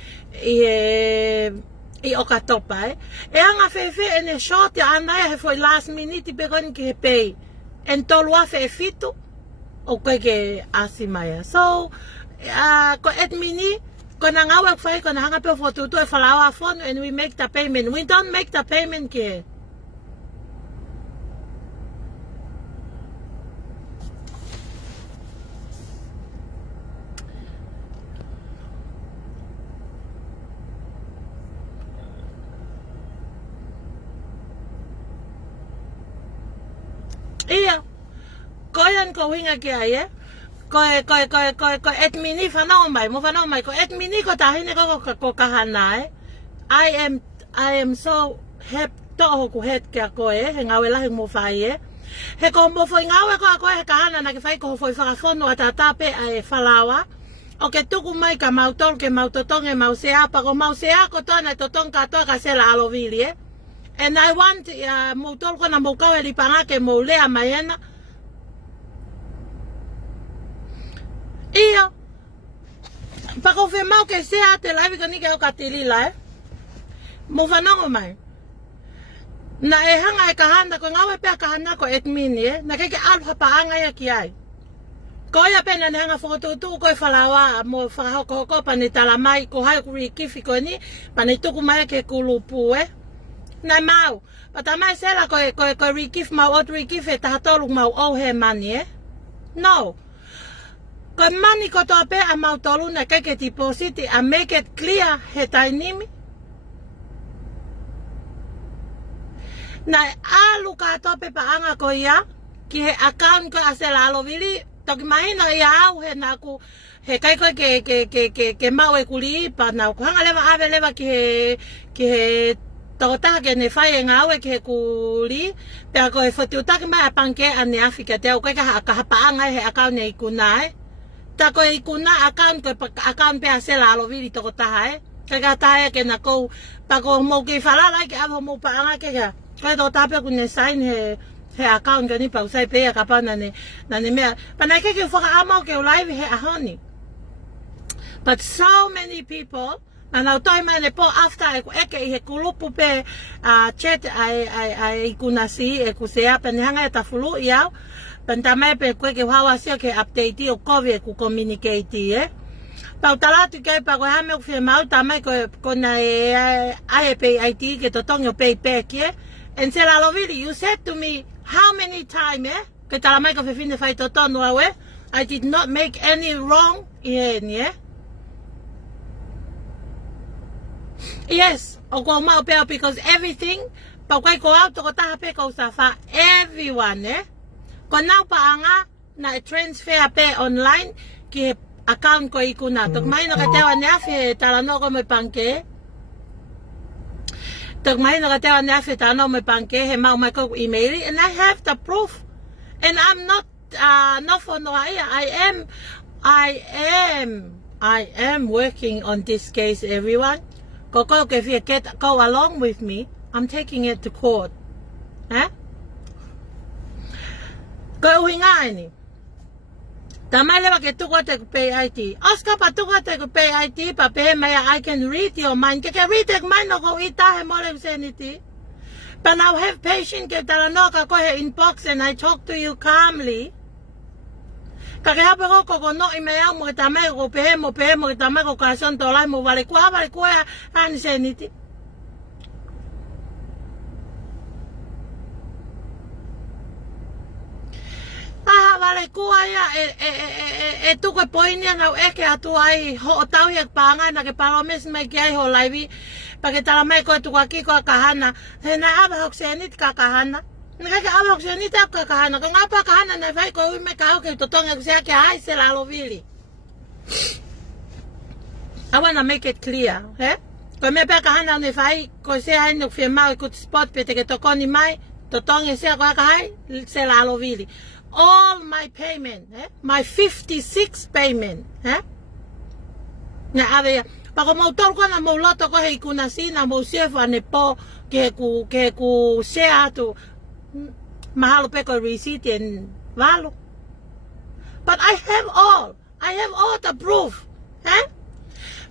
okatopa anga fefe ene short ya anaya he foi last minute pe kon ke pei. En tolua fe fitu o ke asimaya. So ko et mini Ko na ngawa fai ko na hanga pe foto tu falawa phone and we make the payment. We don't make the payment ke. Iya. Ko yan ko winga ke ai Ko etmini whanau mai, mo whanau mai, ko etmini ko tahine ko kahana I am so happy toho ku het kia koe, he ngawe lahi mo whai He ko mo whai ngawe ko a koe he kahana na ke whai ko whai whakafono a tātape a whalawa. O ke tuku mai ka mautol ke mautotonge mausea, pa ko mausea ko tōna totong katoa ka Sela Alovili And I want mautol ko na mokau e lipanga ke mo lea mai Iyo. Pako fe mau ke se ate live ko ni ke o katili la Mo whanongo mai. Na hanga kahana ko ngawe pe kahana ko etmini na ke alfa paanga ya ki ai. Ko ia pena hanga foto tu ko falawa mo whakahoko ko pa ni talamai ko hai ku regift ko ni pa ni tuku mai ke kulupu Na mau. Pata mai sela ko regift mau ot regift tahatolu mau o he mani No. Ko mani ko tope a mautolu na ke deposit a make it clear he tainimi. Na alu ka tope paanga ko ia ki he account ko a Sela Alovili toki mahina ia au he he kai koe ke mau e kuli pa na ko hanga lewa ave lewa ki he tota ke ne fai e ngau e ki he kuli pe ko e fotu ta ke mai panke ane Afrika te ko ka paanga he account e ikuna ta ko ikuna account ko account pe Sela Alovili to ta ka ta ke na ko pa ko mo ke fala la ke avo mo paanga ke ga ko to ta pe ku ne sign he account ke ni pa usai pe ka pa na ne me pa na ke foka amo ke live he ahoni. But so many people, and I'll tell you po after he kulupu pe chat I ikuna si kusea pe hanga ta fulu ya pentame pe ke hawa si ke update o COVID ku communicate pa tala tu ke pa ko ha me ku mau tame ko na ai pe IT ke to tongo pe ke and Sela Alovili, you said to me how many time ke tala mai ko fine fai to tono awe I did not make any wrong Yes, because everything, but why go out to tahape ko safa everyone ko now paanga na transfer pe online ki account ko ikuna tok mai no katewa ne afi talano ko me panke tok mai no katewa ne afi talano me panke he mau mai ko email and I have the proof and I'm not for no I am working on this case everyone. If you go along with me, I'm taking it to court. Go ni. Tamale ke tu ko te pay IT. Oscar pa tu ko te pay IT pa pe maya I can read your mind. Ke read your mind no go ita he mole seniti. But now have patience ke talano ka ko he inbox and I talk to you calmly. Ka ke hape ko no email mo tamai ko pe mo tamai ko kason to lai mo vale kwa an seniti. Vale kwa ya tu ko poinia na ke atu ai ho tau ye panga na ke paromes mai ke ai ho live pa ke tala mai ko tu ki ko kahana he na aba ho senit ka kahana Nika aba ko ni ta ka kahana ko ngapa kahana na vai ko me ka ke to tonga ko ke ai Sela Alovili. I want to make it clear, ko me pe kahana ne vai ko se ai no firma ko spot pe te ke to koni mai to tonga se ko ka ai Sela Alovili. All my payment, my 56 payment, na ave pa ko mo tor ko na mo loto ko he ikuna si na mo sefa ne po ke ku se atu mahalo pe ko receipt and valo. But I have all the proof,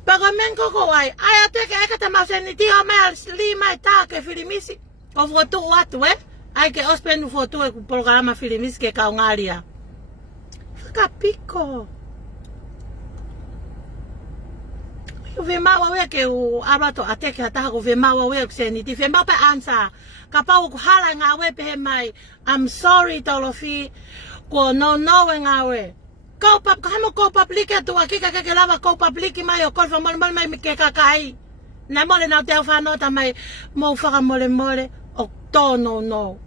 pa ko men ko ai ate ke ta ma se ni ti o me li mai ta ke filimisi of what to ai ke ospenu foto e programa filimis ke kaungaria. Fakapiko. Eu ve mau we ke o abato ate ke ata ko ve mau we ke ni ti ve mau pe ansa. Ka pa ko hala nga we pe mai. I'm sorry Dorothy. Ko no nga we. Ko pap ka mo ko public tu aki ka ke lava ko public mai o ko mo mai ke ka kai. Na mole na te fa nota mai mo fa mole o no.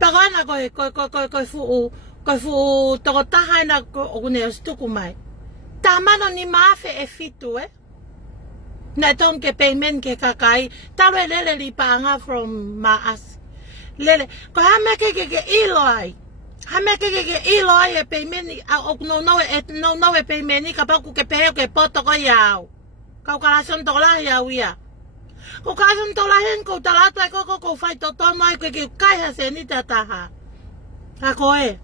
Pagana ko fu to taha na ko ne stuku mai. Tamano ni mafe e fitu na ton ke payment ke kakai talo lele li panga from maas. Lele ko hame ke iloi. Hame ke iloi e payment no e payment ka pa ku ke pe ke poto ko yao. Ka kalason to la yao ya. Ko kason to la hen ko talata ko fai to mai ke kai ha se ni tataha. Ha ko ai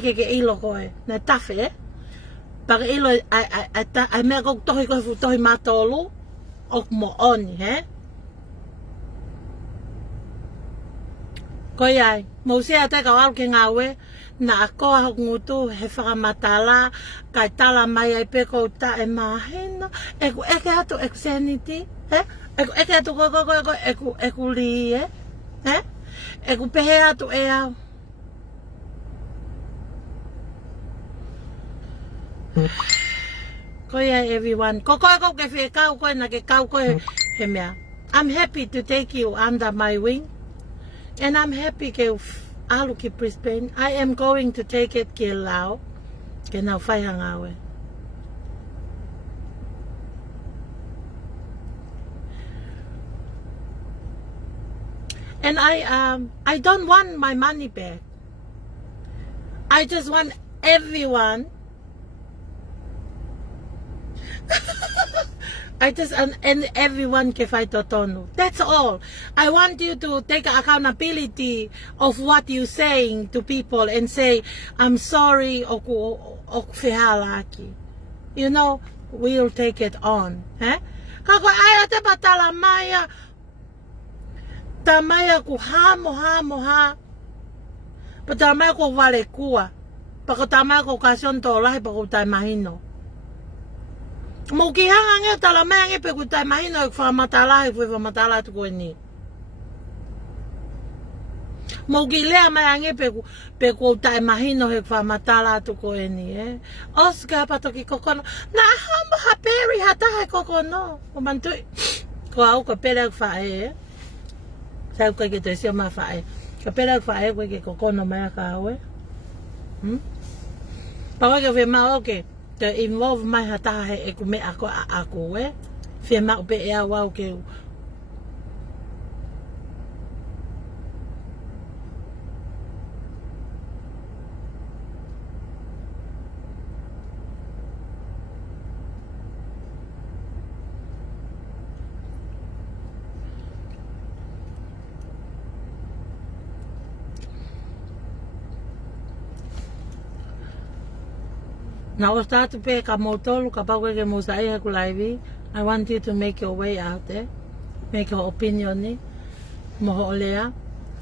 ke ilo ko na tafe pa ilo ai me ko to fu to matolu ok mo oni ko ai mo se ata ka al ke ngawe na ko ha ngutu he fa matala ka tala mai ai pe ko ta e maheno e ke atu exenity Eke atu ko eku li eku pehe atu e au. Koia everyone. Ko ke fe kau ko na ke kau ko he mea. I'm happy to take you under my wing. And I'm happy ke alu ki Brisbane. I am going to take it ke lao. Ke nau whai hangawe. And I don't want my money back. I just want everyone. And everyone ke fai totonu. That's all. I want you to take accountability of what you're saying to people and say, I'm sorry, oku fihalaki. You know, we'll take it on. Eh? Kako ayaw te patala maya. Tamaya ku ha. Patamaya ko vale kua. Pako tamaya ko kasyon to lahi pako tayo mahino. Mo kihanga nge talamaya nge pako tayo mahino ik whamatala ik whamatala tuko ni. Mo kilea maya nge pako tayo mahino ik whamatala tuko ni eh. Oscar patoki kokono. Na hambo haperi hatahe kokono. Kumantui. Ko au ka pera whae eh. Sa ko ke te sia ma whae. Ka pera whae koe ke kokono maya ka awe. Pawa ke whe mao ke te involve mai hatahe e ku me ako e. Whe mao pe ea wau ke Now, start to pay kamotolu kapag ke musai kulaivi. I want you to make your way out there. Make your opinion ni. Moho olea.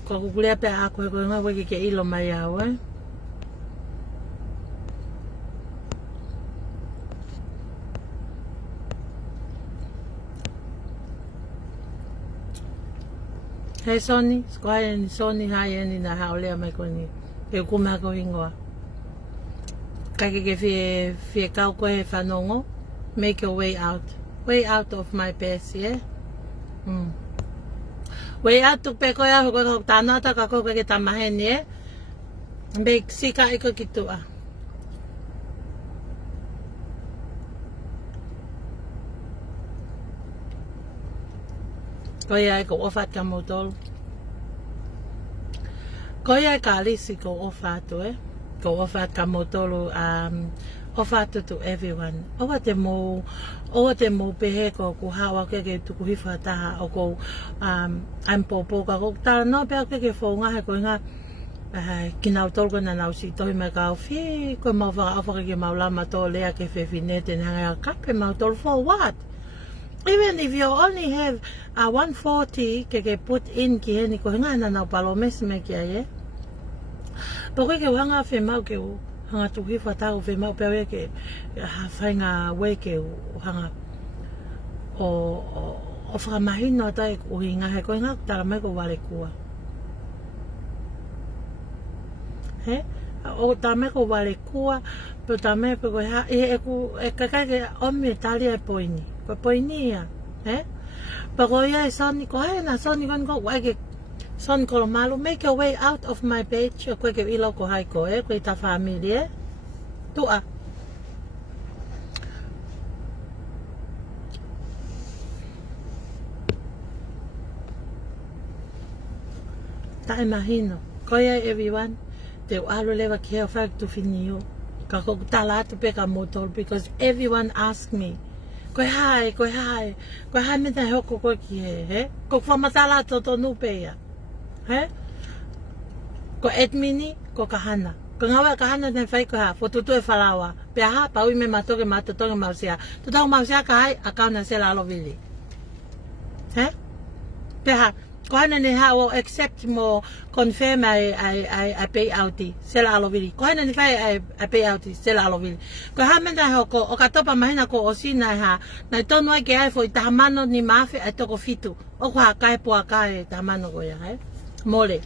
Ko kulea pe ako ko nga wege ke ilo mai awe. Hey Sony, squire ni Sony hai ni na haolea mai ko ni. Pe kuma ko ingoa. Kake ke fie kau koe whanongo. Make your way out. Way out of my best, yeah? Way out to pe koe aho koe tānata ka koe ke tamaheni, yeah? Mbe sika iko ki tua. Koe ai ko ofat ka motolu. Koe ai ka alisi ko ofatu, eh? Ko ofat ka motolu ofatu to everyone. Owa te mo pehe ko ku hawa ke tuku hifa taha o ko popo ka ko tala no pe ke fonga he ko nga kinau tolko na nau si tohi me ka fi ko mau whaka awhaka ke mau lama to lea ke whewhinete na ngā kape mau tol for what? Even if you only have 140 ke put in ki heni ko ngā na nau palo mesme ki ai Pako ke wanga whemau ke o hanga tuhi whatau whemau pewe ke whainga we ke o hanga o whakamahino atai o hinga he koe ngā kutara mai ko wale kua. He? O tame ko wale kua, pero tame pe koe ha, e kakai ke omi talia e poini. Koe poini ia. He? Pako ia e soni ko hai na soni kon ko wai ke Son kolomalu, make your way out of my page. O koe ke ilo ko hai ko e, koe ta familie. Tua. Ta imagino. Koe ai everyone. Te alo lewa ki heo whaik tu finio. Ka ko tala atu pe ka motol. Because everyone ask me. Koe hai me ta hoko koe ki he. Ko whamatala toto nupe ia. He? Ko etmini, ko kahana. Ko ngawa kahana den whai ko ha, fo tutu e whalawa. Pea ha, paui me matoke mausia. Tutau mausia ka hai, akau na Sela Alovili. He? Pea ha, ko hana ne ha o accept mo confirm ai pay AUD, Sela Alovili. Ko hana ne whai ai pay AUD, Sela Alovili. Ko ha mena hoko, o katopa mahina ko o sina ha, na tonu ai ke ai fo i tahamano ni mafe ai toko fitu. O ko ha kai pua kai tahamano ko ia, he? Mole.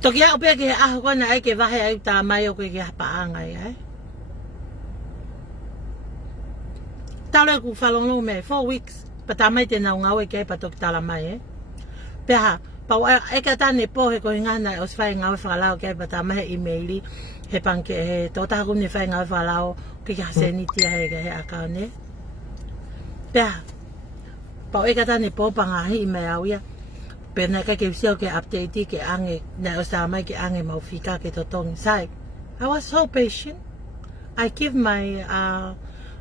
Toki a opea ke aho kona ai ke wahe ai tā mai o koe ke hapaanga ai. Talo ku whalongo me 4 weeks. Pa tā mai te nau ngau e ke ai pa toki tala mai Peha, pau e ka tāne pohe ko ngana o swai ngau whalao ke ai pa tā mai emaili. He panke he tōtaku ne whai ngau whalao ke ke hasenitia he akau ne. Peha, pau e ka tāne pohe pangahi i mea au ia. Pena ka ke sio ke update ke ange na osama ke ange mau fika ke totong sai. I was so patient. I give my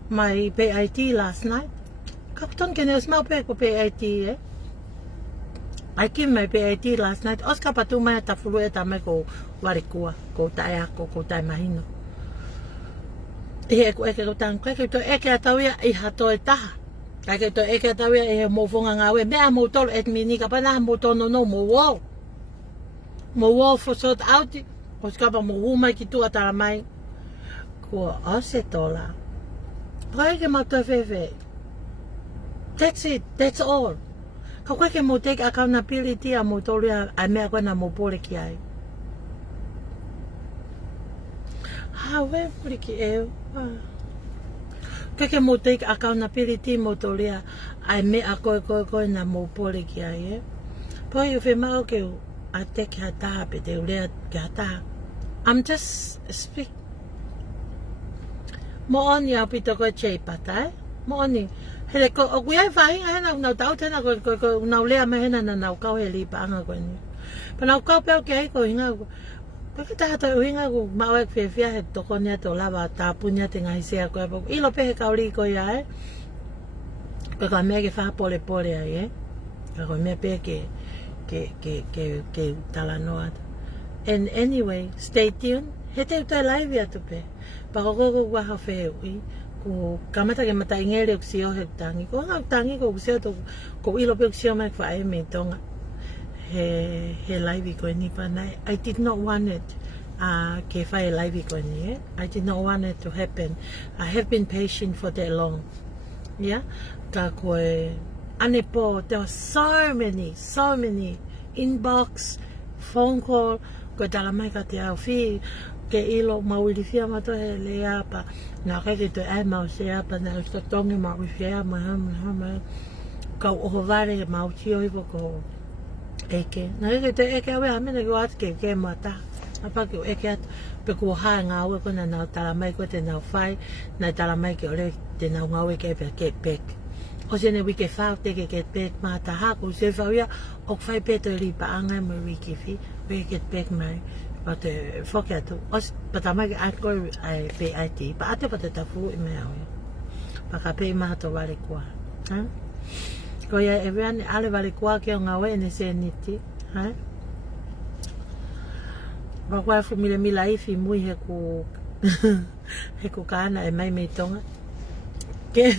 my PIT last night. Kapton ke nes mau pe ko PIT eh. I give my PIT last night. Oscar patu mai ta fulu eta mai ko warikua ko tai ako ko tai mahino. E ko e ke tang ko ke to e ke tawia I hato e taha. Kaya to e ke tawia e mo fonga ngawe me a mo tol et mini ka pa na mo tono no mo wo. Mo wo for sort out. Oscar pa mo uma ki tu ata mai. Ko ose tola. Kaya ke mata fefe. That's it. That's all. Kau ke mo take accountability a mo tolia a mea koe na mo pole ki ai. Hawe puli ki e. Kake mo take accountability mo tolia a mea koe na mo pole ki ai e. Po i uwhi mao ke a te ki hata pe te ulea ki hata. I'm just speak. Mo oni au pito koe chei pata e. Mo oni. Hele ko o kuia whainga hena unau tau tena ko unau lea me hena na nau kau he lipa anga koe ni. Pa nau kau peo ki hei ko hinga ko. Paka taha toi uhinga ko mawe kwewhia he toko nia to lawa tāpunia te ngai sea koe pa. Ilo pehe kauri ko ia e. Paka mea ke wha pole pole ai e. Paka mea pehe ke talanoa. And anyway, stay tuned. He te utai live atu pe. Paka koko waha whee ui. Ko kamata ke mata ingere o ksio he tangi. Ko hanga tangi ko ksio to ko ilo pe ksio mai whae me tonga. He live ko ni pa nai. I did not want it. Ke whae live ko ni eh. I did not want it to happen. I have been patient for that long. Yeah. Ka koe ane po. There were so many inbox, phone call. Ko tala mai ka te au fi. Ke ilo mawili fia mato he lea pa na keke to ai mau sea pa na usta tongi mau fia ma kau oho vare mau tio ipo ko eke na keke to eke awe hamene ko at ke mata apa ke eke at pe ko ha nga awe ko na na tala mai ko te na fai na tala mai ke ole te na ngawe ke pe ke pek o se ne wike fa te ke pek mata ha ko se fa ia o fai pe to li pa anga mo wiki fi we ke pek mai But whakeatu, os patamai ai koe ai PIT, pa ate pa te tafu I mea oi. Pa ka pei maha to wale kua. Ko ia e weane ale wale kua ke o ngawe ene se niti. Pa kua fu mile mila ifi mui he ku he ku kaana e mai mei tonga. Ke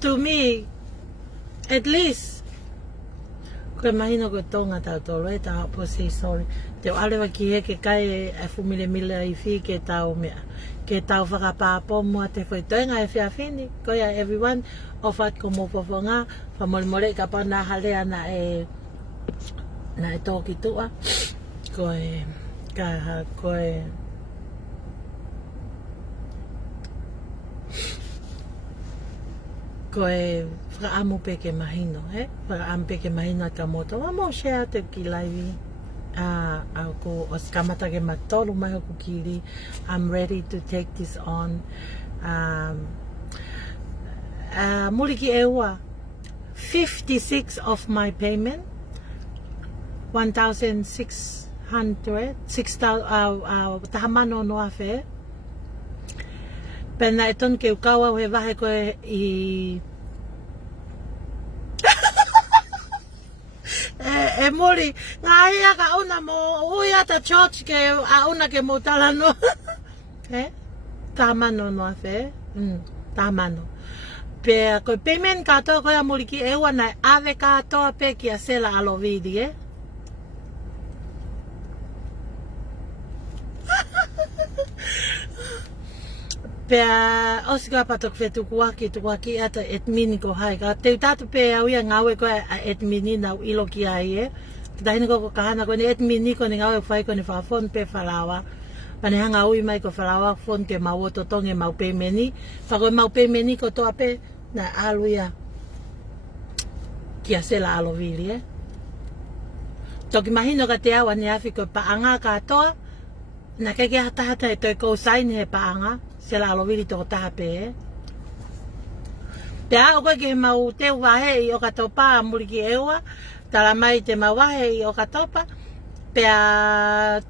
to me, at least, ko imagino ko tonga tau tolo e tau po say sorry. Te alewa ki he ke kai e fumile mila I fi ke tau mea. Ke tau whakapapo mua te whai toenga e whia whini. Ko ia everyone ofat ko mo pofonga. Whamolimore ka pa na halea na e tōki tua. Ko e whakaamu pe ke mahino, whakaamu pe ke mahino ka moto. Wa mo share te ki laivi. Ko os kamata ke matolu mai hoku kiri. I'm ready to take this on. Muri ki eua. 56 of my payment. 1,600. 6,000. Tahamano no afe. Pena e ton ke ukawa he wahe koe I e mori ngā ia ka una mo hui ata church ke a una ke mo talano tamano no afe tamano pe koe payment katoa koe a mori ki e ua nai ave katoa pe ki a Sela Alovili Pea osika patok fe tukuaki ata et mini ko hai ka te tatu pe au ia ngawe ko et mini na ilo ki ai Dahini ko kahana ko ni et mini ko ni ngawe fai ko ni fa fon pe falawa Pane hanga ui mai ko whalawa fon ke mau o totonge mau pēmeni. Whako mau pēmeni ko toa pē na aluia kia Sela Alovili, Toki mahino ka te awa ne awhi ko paanga katoa. Na keke hatahata e toi kou saini he paanga. Sela Alovili toko taha pē, Pea o koe ke mau te wahe I o katopa muri ki ewa. Tala mai te mau wahe I o katopa. Pea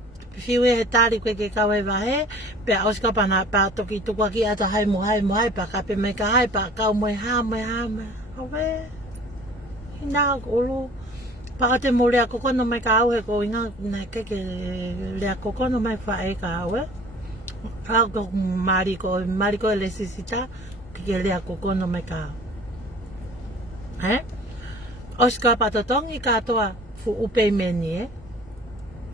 whiue he tāri koe ke kawe wahe. Pea oskapa na pa toki tukua ki ata hai mo hai. Pa kape mai ka hai pa kau moe ha. Awe. Hina ulu. Pa o te mo lea kokono mai ka au he ko inga na keke lea kokono mai whae ka au Hau ko mariko e le sisita. Ke lea kokono mai ka. Oska patotongi katoa fu upe meni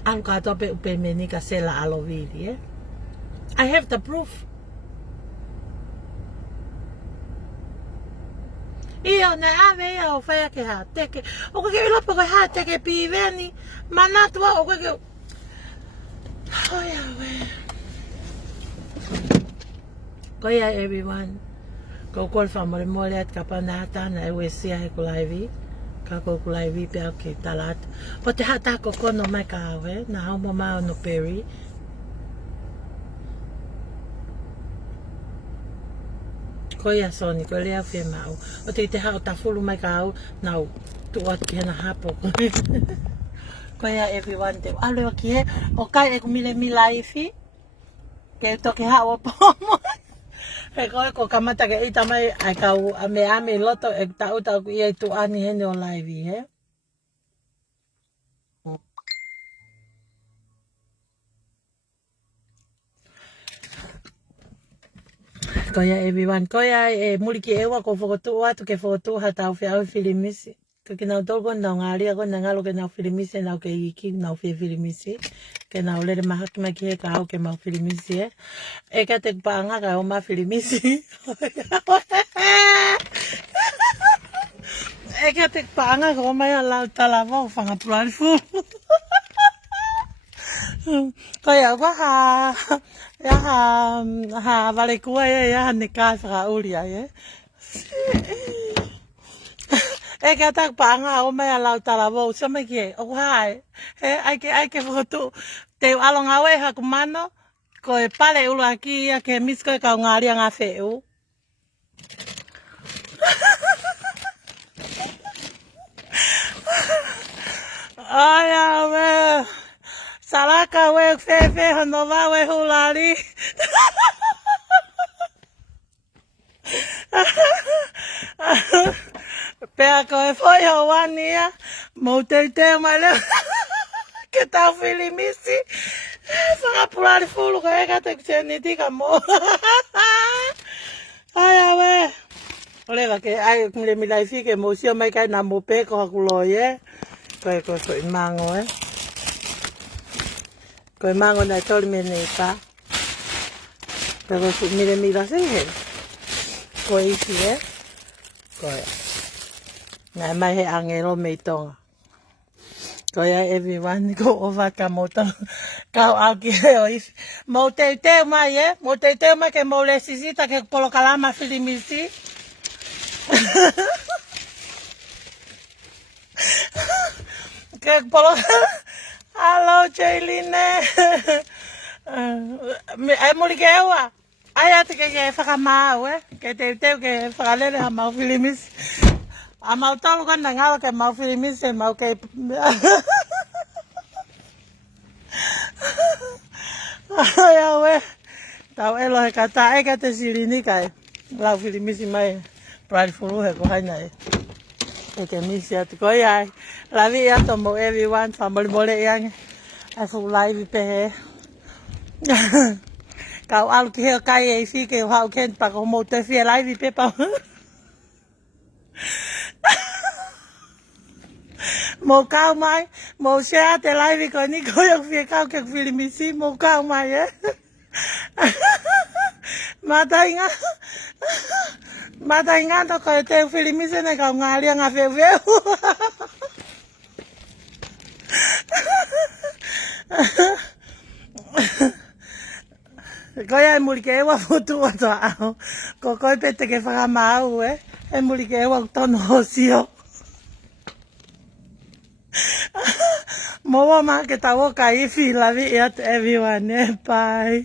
Alu katoa pe upe meni ka Sela Alovili I have the proof. Iyo ne ave ia o whaia ke ha teke. O koe ke ilopo koe ha teke piveni. Manatua o koe ke. Hoia we. Koia everyone. Ko kol whamore mole at ka panata na ewe sia he kulaivi. Ka ko kulaivi pe au ke talat. O te hata ko kono mai ka awe. Na haumo mao no peri. Koia soni, ko lea whi mau. O te hao ta fulu mai ka au. Nau tuat ki hena hapo. Koia everyone te. Alewa ki he. O kai e kumile milaifi. Ke toki hao o pomo. He koe ko kamata ke ita mai ai kau ame loto e tau ku ia tu ani hene o laivi Koia everyone, koia e muri ki ewa ko whakotu atu ke whakotu ha tau whiau whirimisi. Ko ki nau tolko nau ngāria ko na ngalo ke nau whirimisi nau ke iki nau whirimisi. Ke nau lere mahaki mai ki he ka au ke mau whirimisi E ka te paanga ka o ma whirimisi. E ka te paanga ka o mai a lau talawa o whanga pularifu. Koia waha. Ha vale kua ha ne ka whakauri ai E ka tak paanga o mai a lau talawa o sama ki e. O hai. Ai ke whakotu. Te alonga we hakumano. Ko e pale ulu aki ia ke misko e kau ngāria ngā wheu. Ai awe. Salaka we whewhe hono wa we hulari. Pea ko e whoi ho wania. Mou te mai leo. Ke tau whirimisi. Whakapurari fulu ko e ka te kuseni tika mo. Ai awe. Olewa ke ai kumile milai fike mo sio mai kai na mo pe ko hakuloi Koe ko so imango Koe mango na tori me nei pa. Koe ko so mire mira se he. Koe isi Koe. Ngai mai he angelo mei tonga. Koe ai everyone ko ova ka moto. Kau au ki he o ifi. Mo te mai Mo te mai ke mo le sisita ke polo kalama filimisi. Ke polo. Hello, Jailine. Ai muri ke ewa. Ai ate ke whakamau Ke te ke whakalere ha mau filimisi. A mau tolu ka na ngalo ke mau filimisi e mau ke... Ai awe. Tau elo he kata e ka te sirini kai. Lau filimisi mai. Pride furu he ko haina E ke misi atu ko ai. Lavi ato mo everyone. Famoli mole iange. Ai fu live pe he. Kau alu ki he kai e fike o hau ken pa ko mo te fie live pe pa. Mo kau mai. Mo share te live ko ni ko yo fie kau ke filimisi. Mo kau mai Mata inga to ko te filimisi ne kau ngāria ngā whewheu. Koe ai muri ke ewa futu o toa au. Ko koe pete ke whakamau e muri ke ewa tono hosio. Moa ma ke tawo ka iwi lavi e at everyone. Bye.